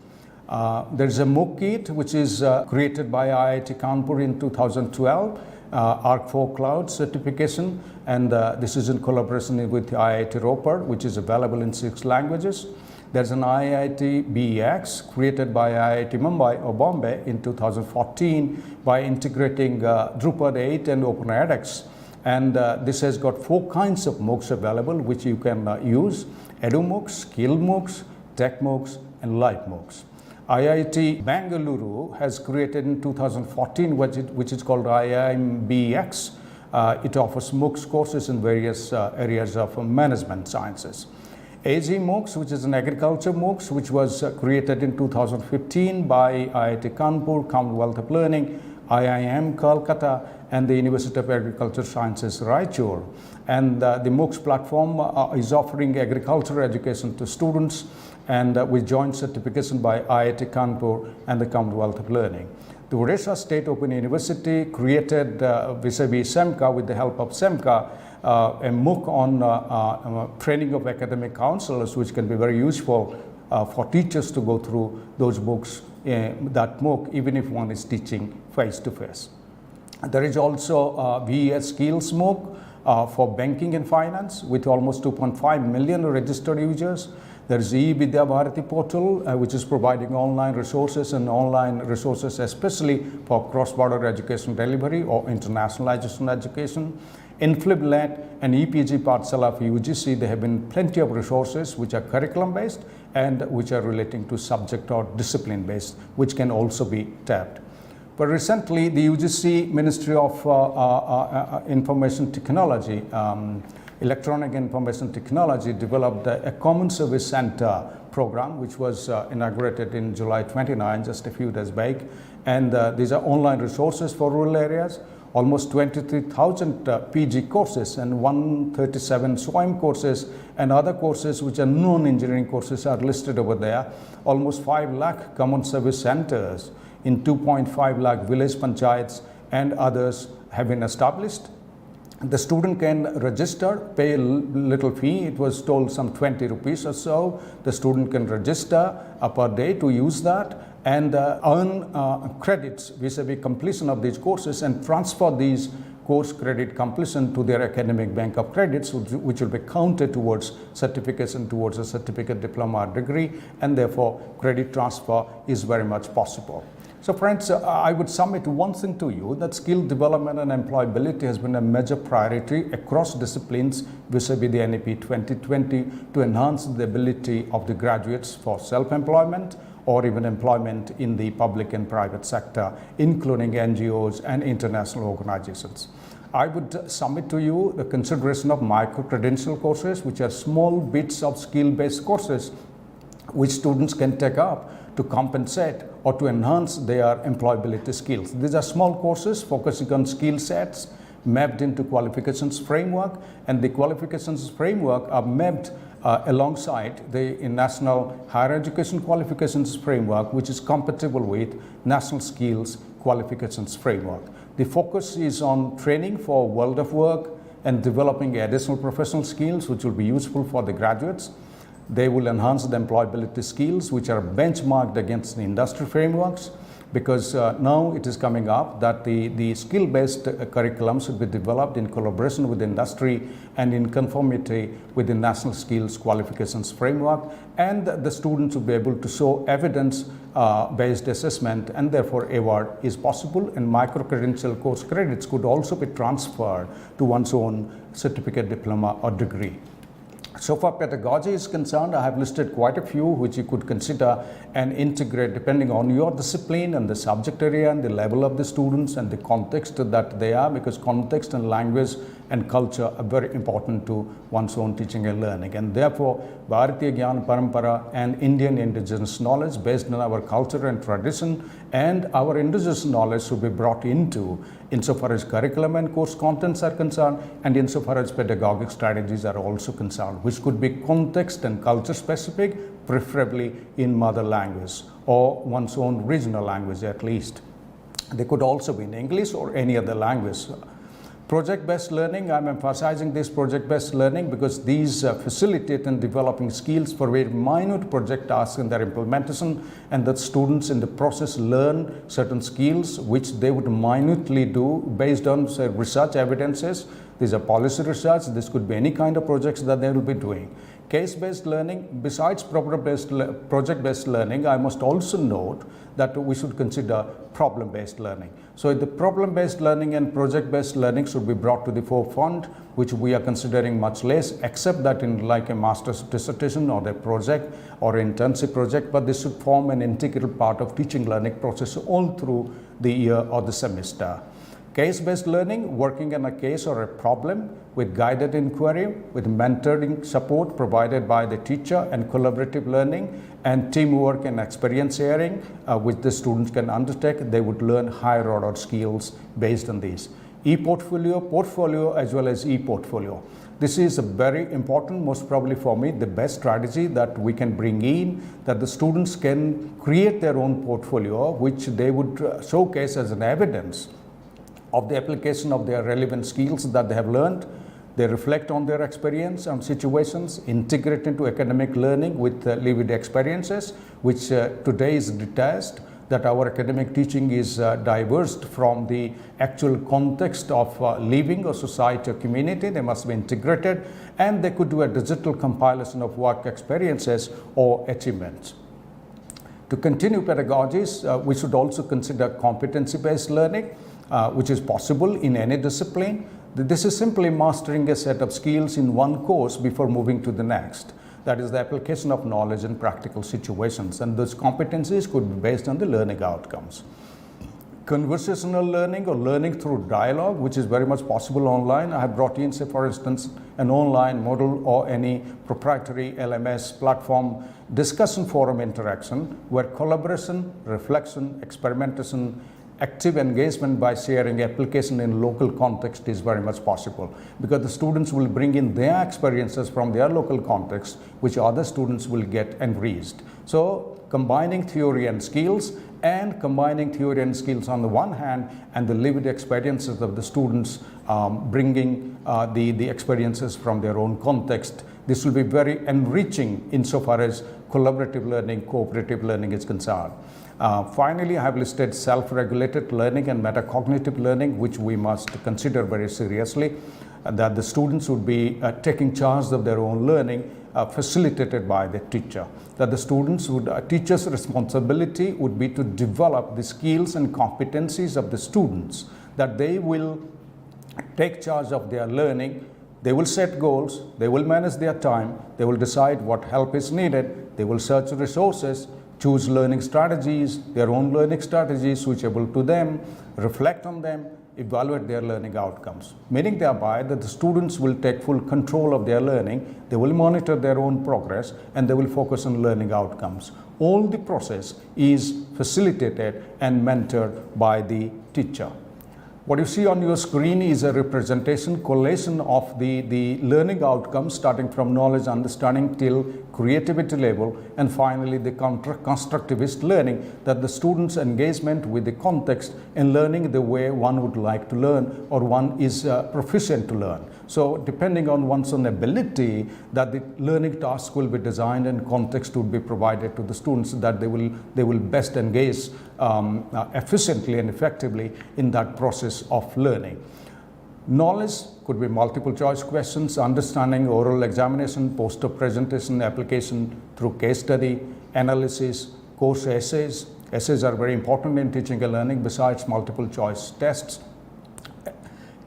There is a MOOC kit which is created by IIT Kanpur in 2012, ARC4 Cloud certification, and this is in collaboration with IIT Ropar, which is available in 6 languages. There's an IIT BEX created by IIT Mumbai or Bombay in 2014 by integrating Drupal 8 and OpenEdX. And this has got 4 kinds of MOOCs available which you can use: EduMOOCs, Skill MOOCs, Tech MOOCs, and Live MOOCs. IIT Bangalore has created in 2014 which is called IIMBX. It offers MOOCs courses in various areas of management sciences. AG MOOCs, which is an agriculture MOOCs, which was created in 2015 by IIT Kanpur, Commonwealth of Learning, IIM Kolkata, and the University of Agriculture Sciences, Raichur. And the MOOCs platform is offering agricultural education to students, and with joint certification by IIT Kanpur and the Commonwealth of Learning. The Odisha State Open University created vis-a-vis SEMCA, with the help of SEMCA, a MOOC on training of academic counselors, which can be very useful for teachers to go through those books, that MOOC, even if one is teaching face-to-face. There is also VES Skills MOOC for banking and finance, with almost 2.5 million registered users. There is e-Vidya Bharati portal, which is providing online resources especially for cross-border education delivery or internationalization education. InflibNet and EPG Pathshala for UGC, there have been plenty of resources which are curriculum-based and which are relating to subject or discipline-based, which can also be tapped. But recently, the UGC Ministry of Information Technology, Electronic Information Technology, developed a Common Service Center program, which was inaugurated in July 29, just a few days back. And these are online resources for rural areas. Almost 23,000 PG courses and 137 SWAYM courses and other courses which are non-engineering courses are listed over there. Almost 5 lakh common service centers in 2.5 lakh village panchayats and others have been established. The student can register, pay a little fee. It was told some 20 rupees or so. The student can register per day to use that and earn credits vis-a-vis completion of these courses and transfer these course credit completion to their academic bank of credits, which will be counted towards certification, towards a certificate, diploma, or degree, and therefore credit transfer is very much possible. So friends, I would submit one thing to you, that skill development and employability has been a major priority across disciplines vis-a-vis the NEP 2020 to enhance the ability of the graduates for self-employment or even employment in the public and private sector, including NGOs and international organizations. I would submit to you the consideration of micro-credential courses, which are small bits of skill-based courses which students can take up to compensate or to enhance their employability skills. These are small courses focusing on skill sets mapped into qualifications framework, and the qualifications framework are mapped alongside the National Higher Education Qualifications Framework, which is compatible with National Skills Qualifications Framework. The focus is on training for world of work and developing additional professional skills which will be useful for the graduates. They will enhance the employability skills which are benchmarked against the industry frameworks, because now it is coming up that the skill-based curriculum should be developed in collaboration with industry and in conformity with the National Skills Qualifications Framework, and the students will be able to show evidence-based assessment, and therefore award is possible, and micro-credential course credits could also be transferred to one's own certificate, diploma, or degree. So far pedagogy is concerned, I have listed quite a few which you could consider and integrate depending on your discipline and the subject area and the level of the students and the context that they are, because context and language and culture are very important to one's own teaching and learning. And therefore, Bharatiya Gyan Parampara and Indian indigenous knowledge based on our culture and tradition and our indigenous knowledge should be brought into insofar as curriculum and course contents are concerned, and insofar as pedagogic strategies are also concerned, which could be context and culture specific, preferably in mother language or one's own regional language at least. They could also be in English or any other language. Project-based learning, I'm emphasizing this project-based learning because these facilitate in developing skills for very minute project tasks in their implementation, and that students in the process learn certain skills which they would minutely do based on, say, research evidences. These are policy research, this could be any kind of projects that they will be doing. Case-based learning, besides project-based learning, I must also note that we should consider problem-based learning. So the problem-based learning and project-based learning should be brought to the forefront, which we are considering much less, except that in like a master's dissertation or a project or an internship project, but this should form an integral part of teaching learning process all through the year or the semester. Case-based learning, working on a case or a problem with guided inquiry, with mentoring support provided by the teacher, and collaborative learning and teamwork and experience sharing, which the students can undertake. They would learn higher order skills based on these. E-portfolio, portfolio as well as e-portfolio. This is a very important, most probably for me, the best strategy that we can bring in, that the students can create their own portfolio, which they would showcase as an evidence of the application of their relevant skills that they have learned. They reflect on their experience and situations, integrate into academic learning with lived experiences, which today is detached, that our academic teaching is diverse from the actual context of living or society or community. They must be integrated, and they could do a digital compilation of work experiences or achievements. To continue pedagogies, we should also consider competency-based learning, which is possible in any discipline. This is simply mastering a set of skills in one course before moving to the next. That is the application of knowledge in practical situations, and those competencies could be based on the learning outcomes. Conversational learning or learning through dialogue, which is very much possible online. I have brought in, say for instance, an online model or any proprietary LMS platform discussion forum interaction where collaboration, reflection, experimentation, active engagement by sharing application in local context is very much possible, because the students will bring in their experiences from their local context, which other students will get enriched. So combining theory and skills, and combining theory and skills on the one hand, and the lived experiences of the students bringing the experiences from their own context. This will be very enriching insofar as collaborative learning, cooperative learning is concerned. Finally, I have listed self-regulated learning and metacognitive learning, which we must consider very seriously, that the students would be taking charge of their own learning, facilitated by the teacher. That the students would, teacher's responsibility would be to develop the skills and competencies of the students, that they will take charge of their learning. They will set goals, they will manage their time, they will decide what help is needed, they will search resources, choose learning strategies, their own learning strategies suitable to them, reflect on them, evaluate their learning outcomes. Meaning thereby that the students will take full control of their learning, they will monitor their own progress, and they will focus on learning outcomes. All the process is facilitated and mentored by the teacher. What you see on your screen is a representation, collation of the learning outcomes, starting from knowledge, understanding till creativity level, and finally the constructivist learning, that the students' engagement with the context and learning the way one would like to learn or one is proficient to learn. So depending on one's own ability, that the learning task will be designed and context would be provided to the students, that they will best engage efficiently and effectively in that process of learning. Knowledge could be multiple choice questions, understanding, oral examination, poster presentation, application through case study, analysis, course essays. Essays are very important in teaching and learning besides multiple choice tests.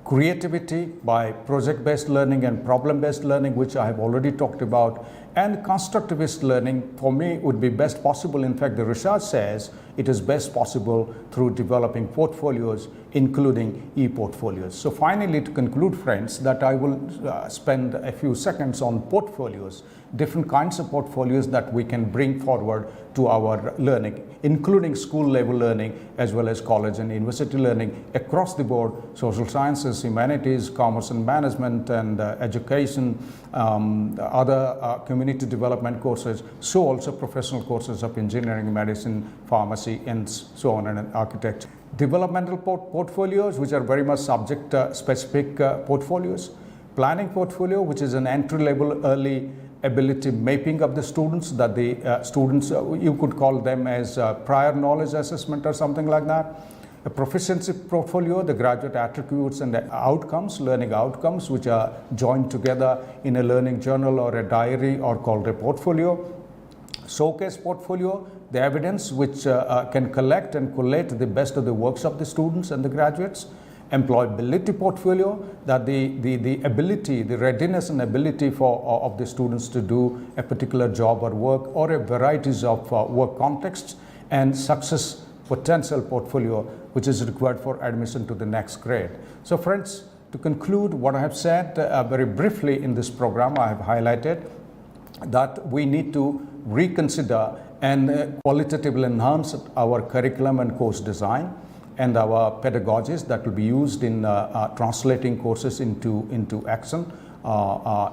Creativity by project-based learning and problem-based learning, which I have already talked about. And constructivist learning, for me, would be best possible. In fact, the research says it is best possible through developing portfolios, including e-portfolios. So finally, to conclude, friends, that I will spend a few seconds on portfolios, different kinds of portfolios that we can bring forward to our learning, including school-level learning as well as college and university learning across the board, social sciences, humanities, commerce and management, and education, other community development courses, so also professional courses of engineering, medicine, pharmacy, and so on, and architecture. Developmental portfolios, which are very much subject-specific portfolios. Planning portfolio, which is an entry-level early ability mapping of the students, that the students, you could call them as prior knowledge assessment or something like that. A proficiency portfolio, the graduate attributes and the outcomes, learning outcomes, which are joined together in a learning journal or a diary or called a portfolio. Showcase portfolio, the evidence which can collect and collate the best of the works of the students and the graduates. Employability portfolio, that the ability, the readiness and ability of the students to do a particular job or work or a varieties of work contexts. And success potential portfolio, which is required for admission to the next grade. So friends, to conclude what I have said very briefly in this program, I have highlighted that we need to reconsider and qualitatively enhance our curriculum and course design and our pedagogies that will be used in translating courses into action,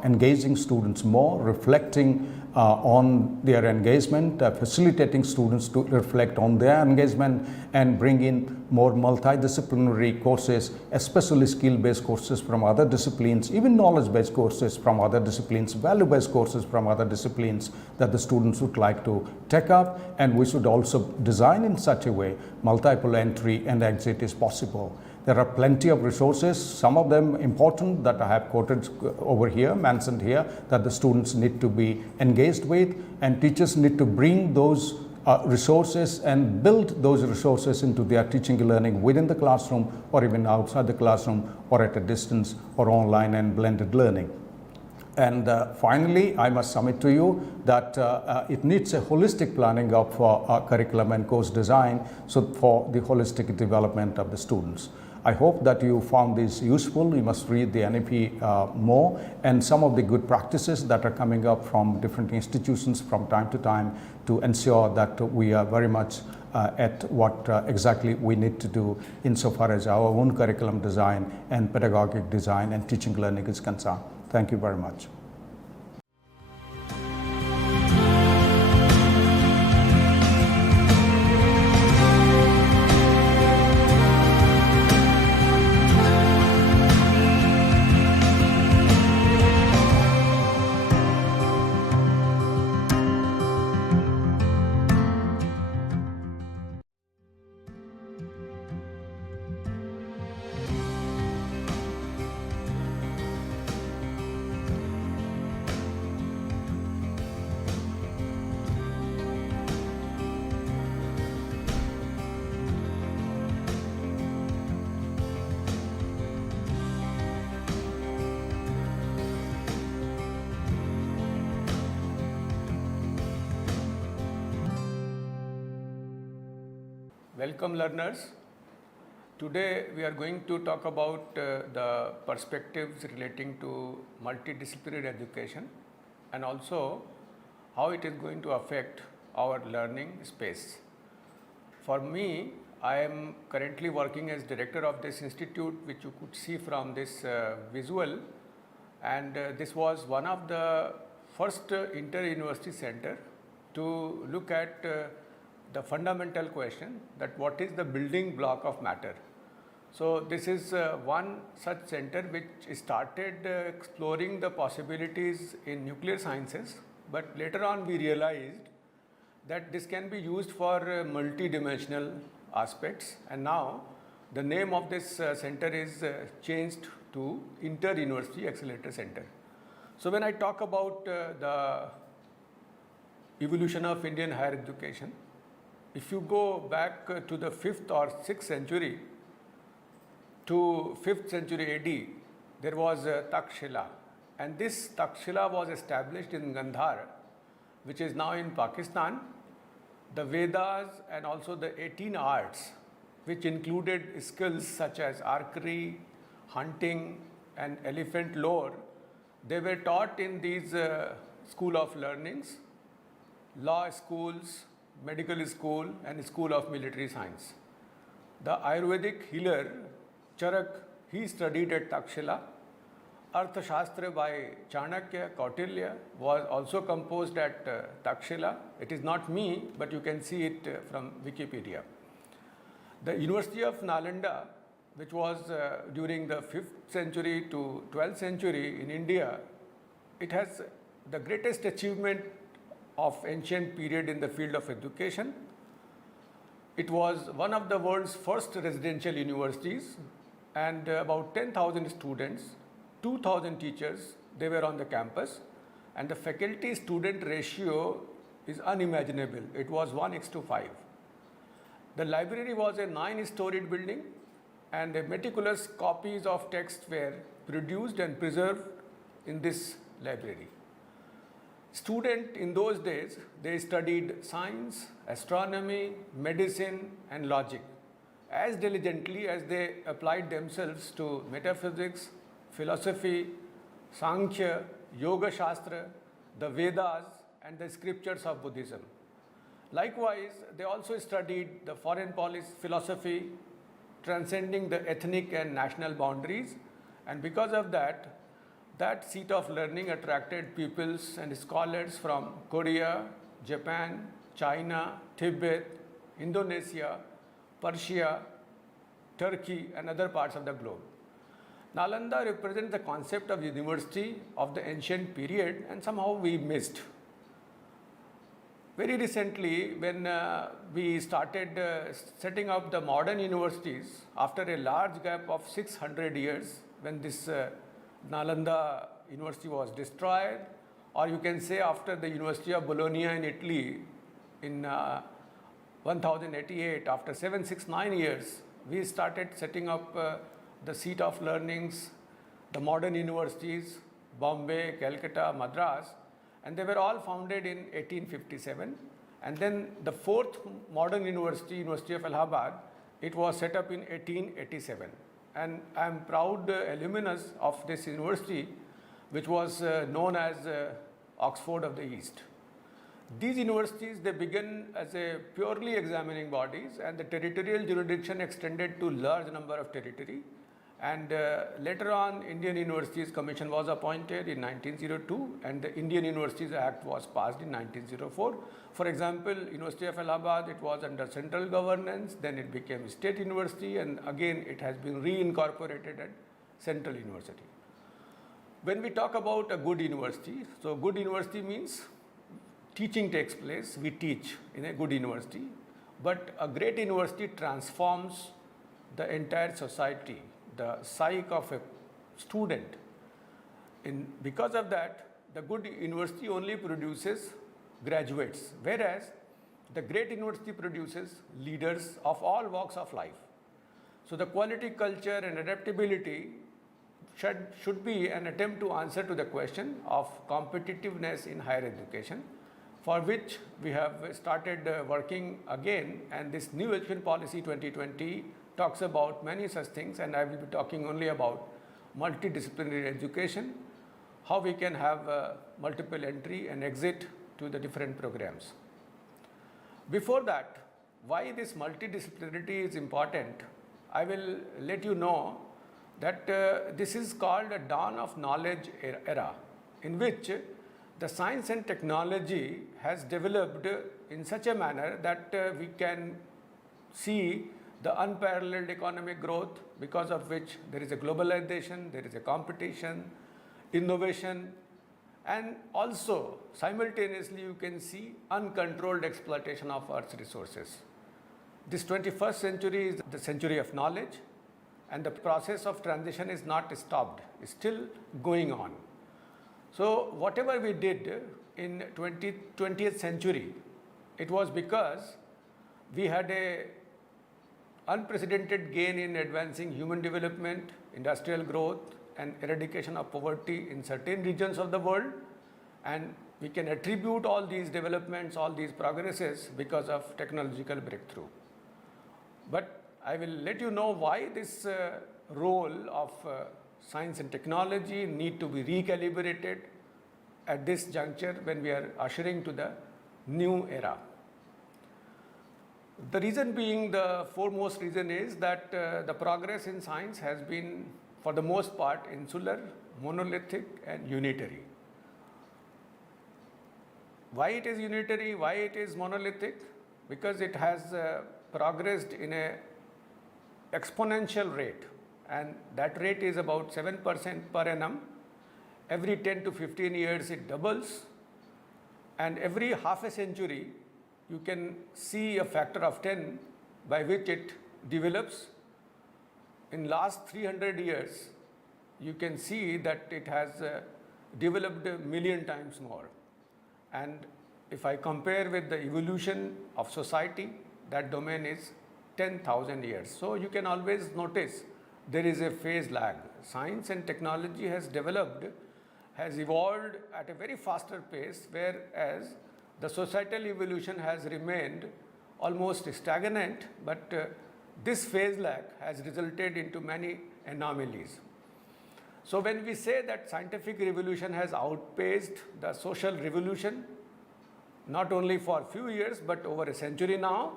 engaging students more, reflecting on their engagement, facilitating students to reflect on their engagement, and bring in more multidisciplinary courses, especially skill-based courses from other disciplines, even knowledge-based courses from other disciplines, value-based courses from other disciplines that the students would like to take up. And we should also design in such a way multiple entry and exit is possible. There are plenty of resources, some of them important that I have quoted over here, mentioned here, that the students need to be engaged with, and teachers need to bring those resources and build those resources into their teaching and learning within the classroom or even outside the classroom or at a distance or online and blended learning. And finally, I must submit to you that it needs a holistic planning of curriculum and course design for the holistic development of the students. I hope that you found this useful. You must read the NEP more, and some of the good practices that are coming up from different institutions from time to time to ensure that we are very much at what exactly we need to do insofar as our own curriculum design and pedagogic design and teaching learning is concerned. Thank you very much. Welcome learners. Today we are going to talk about the perspectives relating to multidisciplinary education and also how it is going to affect our learning space. For me, I am currently working as director of this institute, which you could see from this visual, and this was one of the first inter-university center to look at the fundamental question that what is the building block of matter. So this is one such center which started exploring the possibilities in nuclear sciences, but later on we realized that this can be used for multi-dimensional aspects, and now the name of this center is changed to Inter-University Accelerator Center. So when I talk about the evolution of Indian higher education, if you go back to the 5th or 6th century, to 5th century AD, there was Takshila, and this Takshila was established in Gandhar, which is now in Pakistan. The Vedas and also the 18 arts, which included skills such as archery, hunting and elephant lore, they were taught in these school of learnings, law schools, medical school and school of military science. The Ayurvedic healer Charak, he studied at Takshila. Arthashastra by Chanakya, Kautilya was also composed at Takshila. It is not me, but you can see it from Wikipedia. The University of Nalanda, which was during the 5th century to 12th century in India, it has the greatest achievement of ancient period in the field of education. It was one of the world's first residential universities, and about 10,000 students, 2,000 teachers, they were on the campus, and the faculty-student ratio is unimaginable. It was 1:5. The library was a 9-storied building, and meticulous copies of texts were produced and preserved in this library. Students in those days, they studied science, astronomy, medicine and logic. as diligently as they applied themselves to metaphysics, philosophy, Sankhya, Yoga Shastra, the Vedas, and the scriptures of Buddhism. Likewise, they also studied the foreign policy philosophy, transcending the ethnic and national boundaries, and because of that, that seat of learning attracted pupils and scholars from Korea, Japan, China, Tibet, Indonesia, Persia, Turkey, and other parts of the globe. Nalanda represents the concept of university of the ancient period, and somehow we missed. Very recently, when we started setting up the modern universities, after a large gap of 600 years, when this Nalanda University was destroyed, or you can say after the University of Bologna in Italy in 1088, after 769 years, we started setting up the seat of learnings, the modern universities, Bombay, Calcutta, Madras, and they were all founded in 1857. And then the fourth modern university, University of Allahabad, it was set up in 1887. And I am proud alumnus of this university, which was known as Oxford of the East. These universities, they began as a purely examining bodies, and the territorial jurisdiction extended to large number of territory. And later on, Indian Universities Commission was appointed in 1902, and the Indian Universities Act was passed in 1904. For example, University of Allahabad, it was under central governance, then it became state university, and again it has been reincorporated at central university. When we talk about a good university, so good university means teaching takes place, we teach in a good university, but a great university transforms the entire society, the psyche of a student. Because of that, the good university only produces graduates, whereas the great university produces leaders of all walks of life. So the quality, culture, and adaptability should be an attempt to answer to the question of competitiveness in higher education, for which we have started working again, and this new education policy 2020 talks about many such things, and I will be talking only about multidisciplinary education, how we can have multiple entry and exit to the different programs. Before that, why this multidisciplinarity is important, I will let you know that this is called a dawn of knowledge era, in which the science and technology has developed in such a manner that we can see the unparalleled economic growth, because of which there is a globalization, there is a competition, innovation, and also simultaneously you can see uncontrolled exploitation of Earth's resources. This 21st century is the century of knowledge, and the process of transition is not stopped, it's still going on. So whatever we did in 20th century, it was because we had a unprecedented gain in advancing human development, industrial growth, and eradication of poverty in certain regions of the world, and we can attribute all these developments, all these progresses because of technological breakthrough. But I will let you know why this role of science and technology need to be recalibrated at this juncture when we are ushering to the new era. The reason being, the foremost reason is that the progress in science has been, for the most part, insular, monolithic, and unitary. Why it is unitary? Why it is monolithic? Because it has progressed in a exponential rate, and that rate is about 7% per annum. Every 10 to 15 years it doubles, and every half a century you can see a factor of 10 by which it develops. In last 300 years, you can see that it has developed a million times more. And if I compare with the evolution of society, that domain is 10,000 years. So you can always notice there is a phase lag. Science and technology has developed, has evolved at a very faster pace, whereas the societal evolution has remained almost stagnant, but this phase lag has resulted into many anomalies. So when we say that scientific revolution has outpaced the social revolution, not only for a few years but over a century now,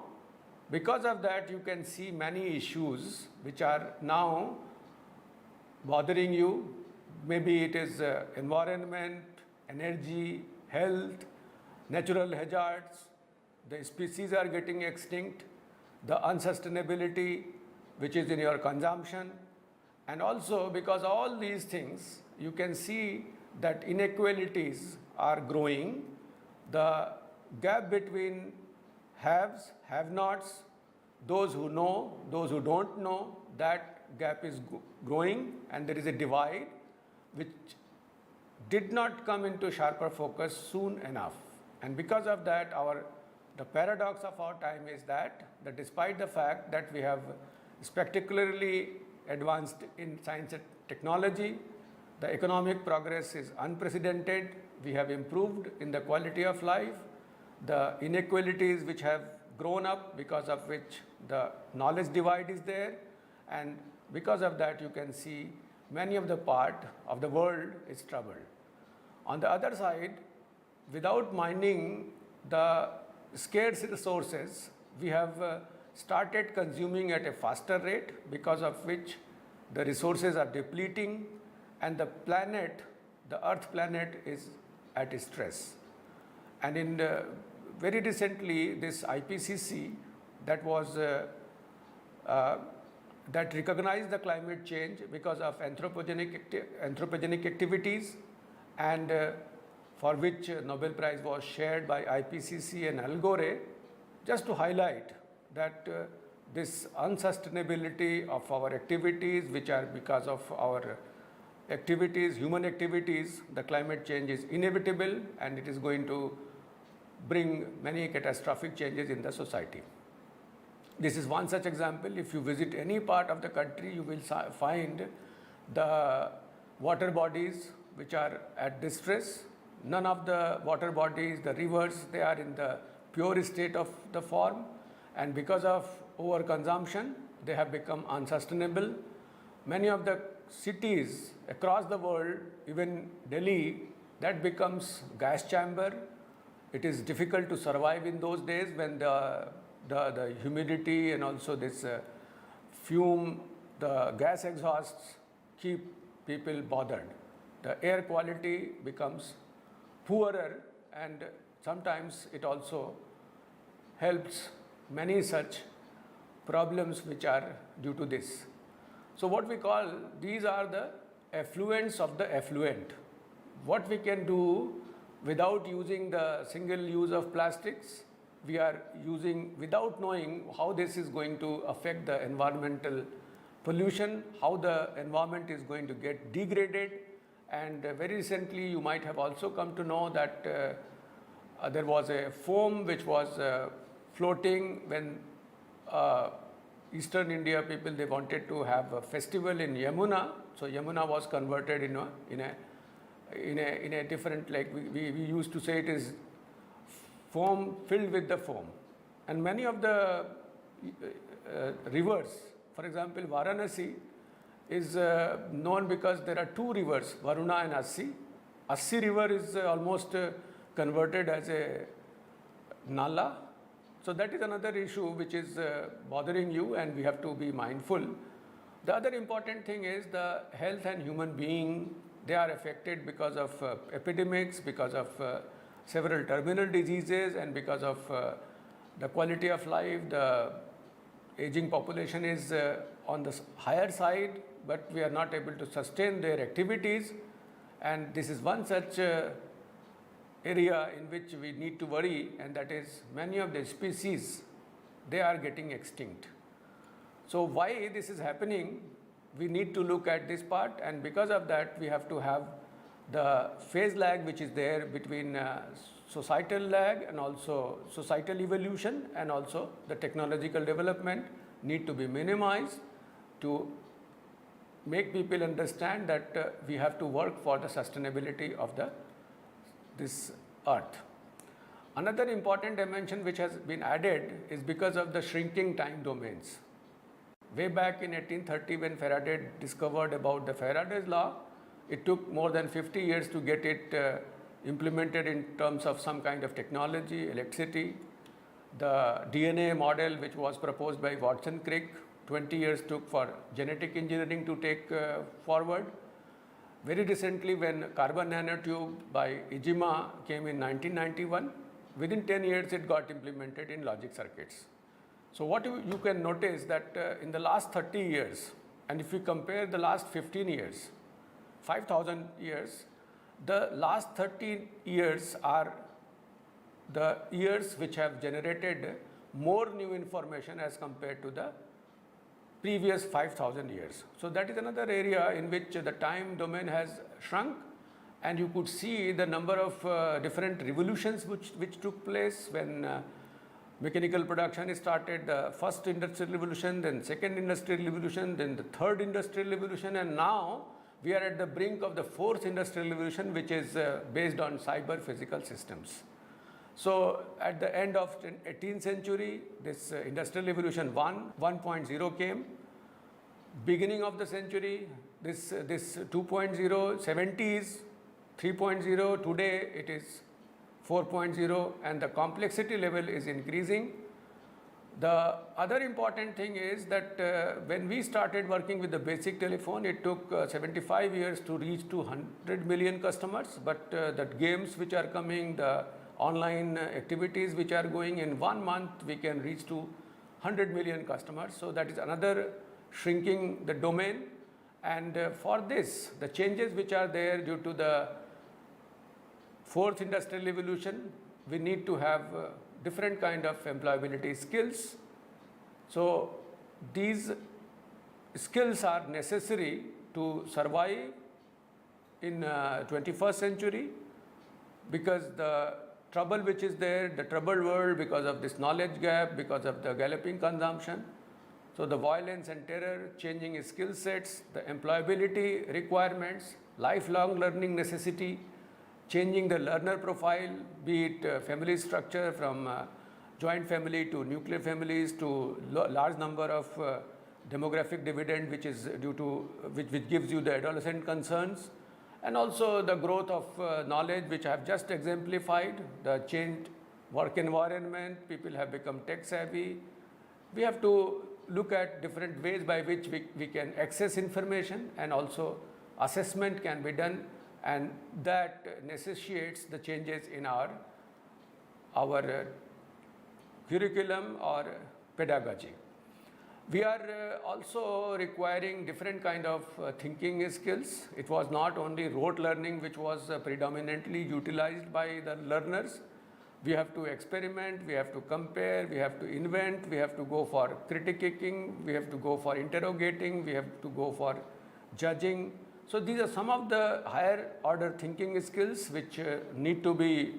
because of that you can see many issues which are now bothering you. Maybe it is environment, energy, health, natural hazards, the species are getting extinct, the unsustainability which is in your consumption, and also because all these things you can see that inequalities are growing. The gap between haves, have-nots, those who know, those who don't know, that gap is growing, and there is a divide which did not come into sharper focus soon enough. And because of that, the paradox of our time is that despite the fact that we have spectacularly advanced in science and technology, the economic progress is unprecedented, we have improved in the quality of life, the inequalities which have grown up, because of which the knowledge divide is there, and because of that you can see many of the part of the world is troubled. On the other side, without minding the scarce resources, we have started consuming at a faster rate, because of which the resources are depleting and the planet, the Earth planet, is at stress. And in very recently, this IPCC that was that recognized the climate change because of anthropogenic activities, and for which Nobel Prize was shared by IPCC and Al Gore, just to highlight that this unsustainability of our activities, which are because of our activities, human activities, the climate change is inevitable and it is going to bring many catastrophic changes in the society. This is one such example. If you visit any part of the country, you will find the water bodies which are at distress. None of the water bodies, the rivers, they are in the pure state of the form, and because of overconsumption, they have become unsustainable. Many of the cities across the world, even Delhi, that becomes gas chamber. It is difficult to survive in those days when the humidity and also this fume, the gas exhausts keep people bothered. The air quality becomes poorer, and sometimes it also helps many such problems which are due to this. So what we call, these are the effluents of the effluent. What we can do without using the single use of plastics, we are using without knowing how this is going to affect the environmental pollution, how the environment is going to get degraded. And very recently you might have also come to know that there was a foam which was floating when Eastern India people, they wanted to have a festival in Yamuna. So Yamuna was converted in a different, like we used to say it is foam filled with the foam. And many of the rivers, for example, Varanasi is known because there are two rivers, Varuna and Assi. Assi river is almost converted as a nala. So that is another issue which is bothering you, and we have to be mindful. The other important thing is the health and human being, they are affected because of epidemics, because of several terminal diseases, and because of the quality of life. The aging population is on the higher side, but we are not able to sustain their activities, and this is one such area in which we need to worry, and that is many of the species, they are getting extinct. So why this is happening, we need to look at this part, and because of that we have to have the phase lag which is there between societal lag and also societal evolution, and also the technological development need to be minimized to make people understand that we have to work for the sustainability of this earth. Another important dimension which has been added is because of the shrinking time domains. Way back in 1830 when Faraday discovered about the Faraday's law, it took more than 50 years to get it implemented in terms of some kind of technology, electricity. The DNA model which was proposed by Watson Crick, 20 years took for genetic engineering to take forward. Very recently when carbon nanotube by Ijima came in 1991, within 10 years it got implemented in logic circuits. So what you can notice that in the last 30 years, and if we compare the last 15 years, 5,000 years, the last 30 years are the years which have generated more new information as compared to the previous 5,000 years. So that is another area in which the time domain has shrunk, and you could see the number of different revolutions which took place when mechanical production started, the first industrial revolution, then second industrial revolution, then the third industrial revolution, and now we are at the brink of the fourth industrial revolution, which is based on cyber physical systems. So at the end of 18th century, this industrial revolution 1.0 came. Beginning of the century, this 2.0, 70s, 3.0, today it is 4.0, and the complexity level is increasing. The other important thing is that when we started working with the basic telephone, it took 75 years to reach to 100 million customers, but the games which are coming, the online activities which are going, in 1 month we can reach to 100 million customers. So that is another shrinking the domain, and for this, the changes which are there due to the fourth industrial revolution, we need to have different kind of employability skills. So these skills are necessary to survive in 21st century, because the trouble which is there, the troubled world because of this knowledge gap, because of the galloping consumption. So the violence and terror, changing skill sets, the employability requirements, lifelong learning necessity, changing the learner profile, be it family structure from joint family to nuclear families to large number of demographic dividend which is due to, which gives you the adolescent concerns, and also the growth of knowledge which I have just exemplified, the changed work environment, people have become tech savvy. We have to look at different ways by which we can access information, and also assessment can be done, and that necessitates the changes in our curriculum or pedagogy. We are also requiring different kind of thinking skills. It was not only rote learning which was predominantly utilized by the learners. We have to experiment, we have to compare, we have to invent, we have to go for critiquing, we have to go for interrogating, we have to go for judging. So these are some of the higher order thinking skills which need to be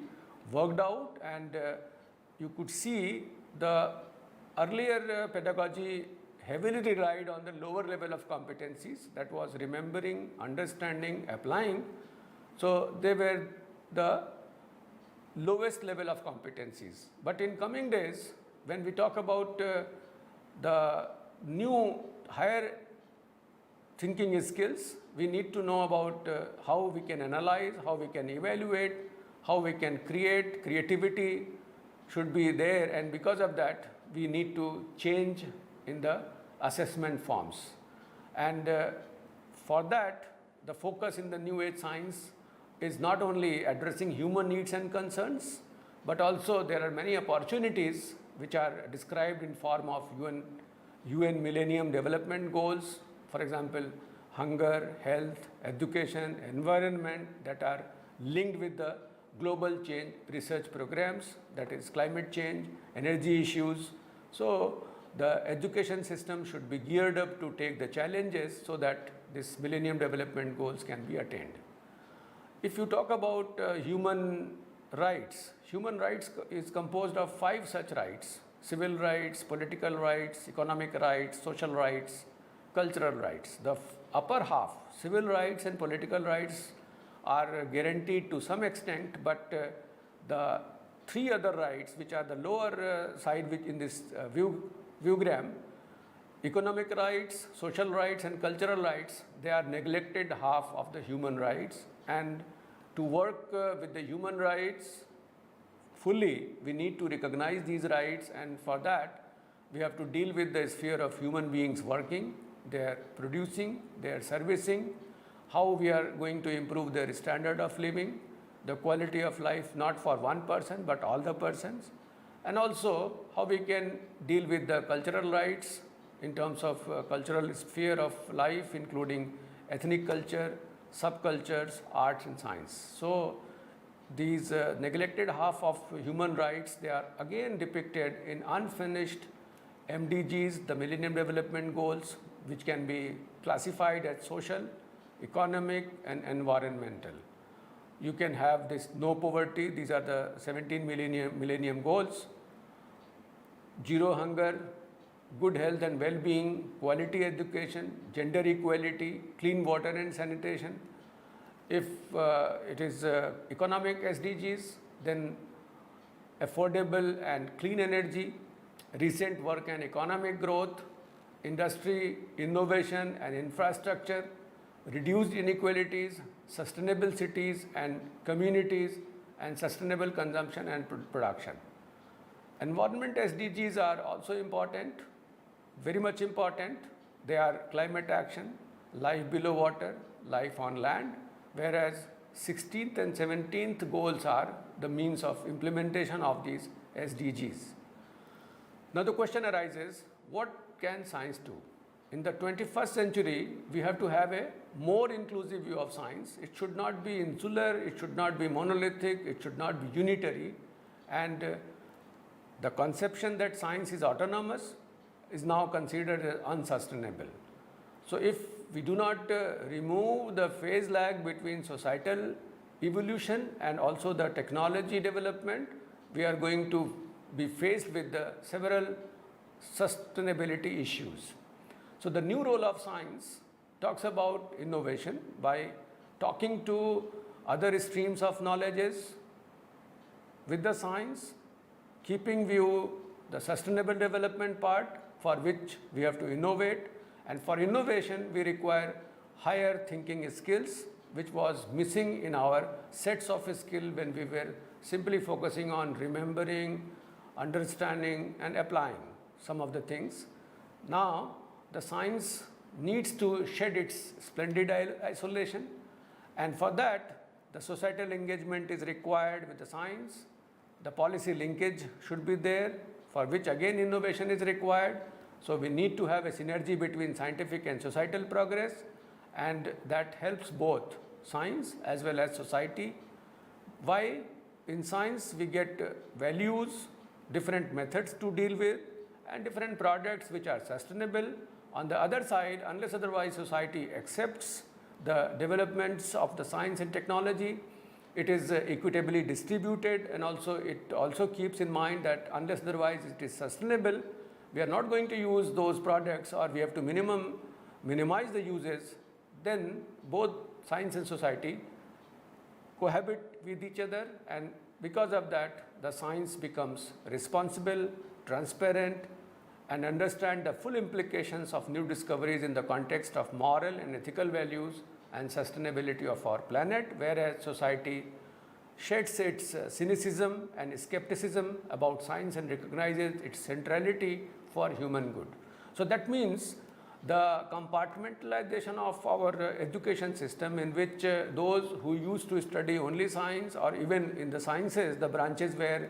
worked out, and you could see the earlier pedagogy heavily relied on the lower level of competencies, that was remembering, understanding, applying. So they were the lowest level of competencies. But in coming days, when we talk about the new higher thinking skills, we need to know about how we can analyze, how we can evaluate, how we can create. Creativity should be there, and because of that, we need to change in the assessment forms. And for that, the focus in the new age science is not only addressing human needs and concerns, but also there are many opportunities which are described in form of UN Millennium Development Goals, for example, hunger, health, education, environment, that are linked with the global change research programs, that is climate change, energy issues. So the education system should be geared up to take the challenges so that this Millennium Development Goals can be attained. If you talk about human rights is composed of 5 such rights: civil rights, political rights, economic rights, social rights, cultural rights. The upper half, civil rights and political rights, are guaranteed to some extent, but the 3 other rights, which are the lower side, which in this viewgram, economic rights, social rights and cultural rights, they are neglected half of the human rights. And to work with the human rights fully, we need to recognize these rights, and for that, we have to deal with the sphere of human beings working, their producing, their servicing, how we are going to improve their standard of living, the quality of life, not for one person, but all the persons, and also how we can deal with the cultural rights in terms of cultural sphere of life, including ethnic culture, subcultures, arts and science. So these neglected half of human rights, they are again depicted in unfinished MDGs, the Millennium Development Goals, which can be classified as social, economic and environmental. You can have this no poverty, these are the 17 millennium goals, zero hunger, good health and well-being, quality education, gender equality, clean water and sanitation. If it is economic SDGs, then affordable and clean energy, recent work and economic growth, industry, innovation and infrastructure, reduced inequalities, sustainable cities and communities, and sustainable consumption and production. Environment SDGs are also important, very much important. They are climate action, life below water, life on land, whereas 16th and 17th goals are the means of implementation of these SDGs. Now the question arises, what can science do? In the 21st century, we have to have a more inclusive view of science. It should not be insular, it should not be monolithic, it should not be unitary. And the conception that science is autonomous is now considered as unsustainable. So if we do not remove the phase lag between societal evolution and also the technology development, we are going to be faced with several sustainability issues. So the new role of science talks about innovation by talking to other streams of knowledges with the science, keeping view the sustainable development part for which we have to innovate, and for innovation we require higher thinking skills, which was missing in our sets of skills when we were simply focusing on remembering, understanding and applying some of the things. Now the science needs to shed its splendid isolation, and for that the societal engagement is required with the science. The policy linkage should be there, for which again innovation is required. So we need to have a synergy between scientific and societal progress, and that helps both science as well as society. Why? In science we get values, different methods to deal with, and different products which are sustainable. On the other side, unless otherwise society accepts the developments of the science and technology, it is equitably distributed, and also it also keeps in mind that unless otherwise it is sustainable, we are not going to use those products, or we have to minimize the uses. Then both science and society cohabit with each other, and because of that the science becomes responsible, transparent, and understand the full implications of new discoveries in the context of moral and ethical values and sustainability of our planet, whereas society sheds its cynicism and skepticism about science and recognizes its centrality for human good. So that means the compartmentalization of our education system, in which those who used to study only science, or even in the sciences, the branches were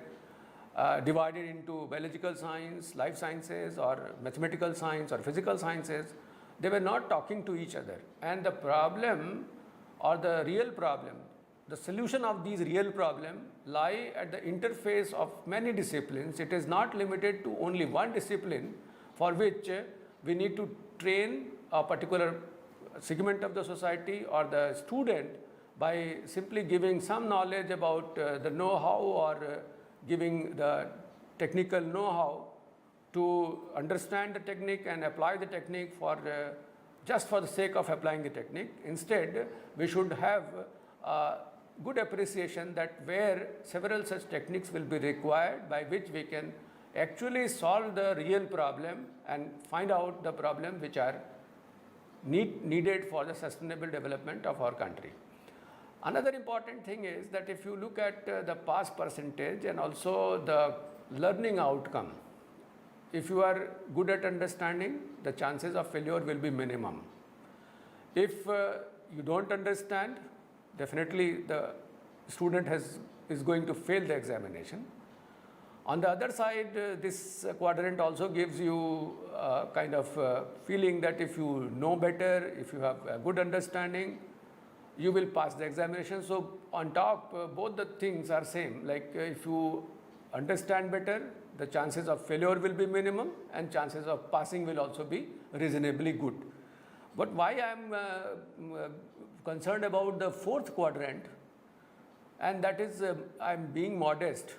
divided into biological science, life sciences, or mathematical science, or physical sciences, they were not talking to each other. And the problem, or the real problem, the solution of these real problems lie at the interface of many disciplines. It is not limited to only one discipline, for which we need to train a particular segment of the society or the student by simply giving some knowledge about the know-how, or giving the technical know-how to understand the technique and apply the technique for just for the sake of applying the technique. Instead, we should have good appreciation that where several such techniques will be required, by which we can actually solve the real problem and find out the problem which are needed for the sustainable development of our country. Another important thing is that if you look at the pass percentage and also the learning outcome, if you are good at understanding, the chances of failure will be minimum. If you don't understand, definitely the student is going to fail the examination. On the other side, this quadrant also gives you a kind of feeling that if you know better, if you have a good understanding, you will pass the examination. So on top, both the things are same. Like if you understand better, the chances of failure will be minimum and chances of passing will also be reasonably good. But why I am concerned about the fourth quadrant, and that is I am being modest,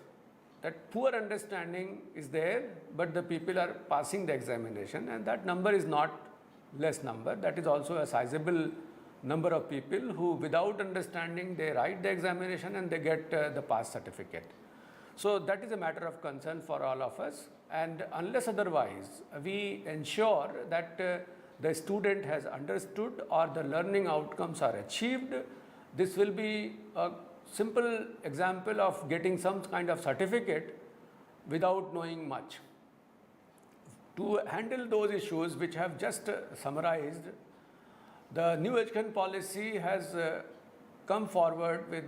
that poor understanding is there, but the people are passing the examination, and that number is not less number. That is also a sizable number of people who without understanding they write the examination and they get the pass certificate. So that is a matter of concern for all of us, and unless otherwise we ensure that the student has understood or the learning outcomes are achieved, this will be a simple example of getting some kind of certificate without knowing much. To handle those issues which I have just summarized, the new education policy has come forward with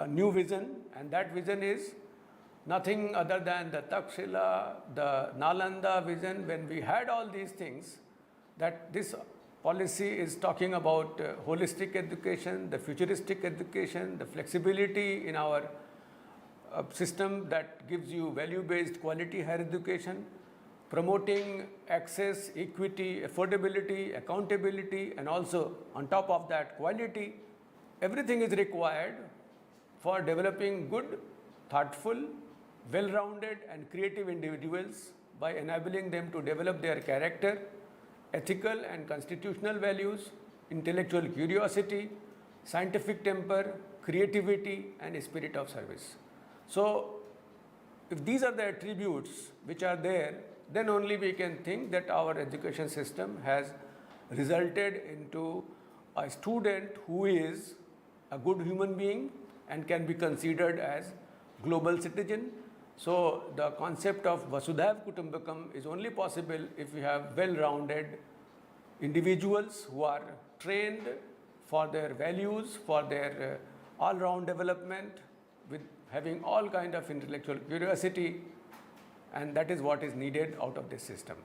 a new vision, and that vision is nothing other than the Takshila, the Nalanda vision. When we had all these things, that this policy is talking about holistic education, the futuristic education, the flexibility in our system that gives you value-based quality higher education, promoting access, equity, affordability, accountability, and also on top of that quality. Everything is required for developing good, thoughtful, well-rounded and creative individuals by enabling them to develop their character, ethical and constitutional values, intellectual curiosity, scientific temper, creativity and spirit of service. So if these are the attributes which are there, then only we can think that our education system has resulted into a student who is a good human being and can be considered as global citizen. So the concept of Vasudhaiva Kutumbakam is only possible if we have well-rounded individuals who are trained for their values, for their all-round development, with having all kind of intellectual curiosity, and that is what is needed out of this system.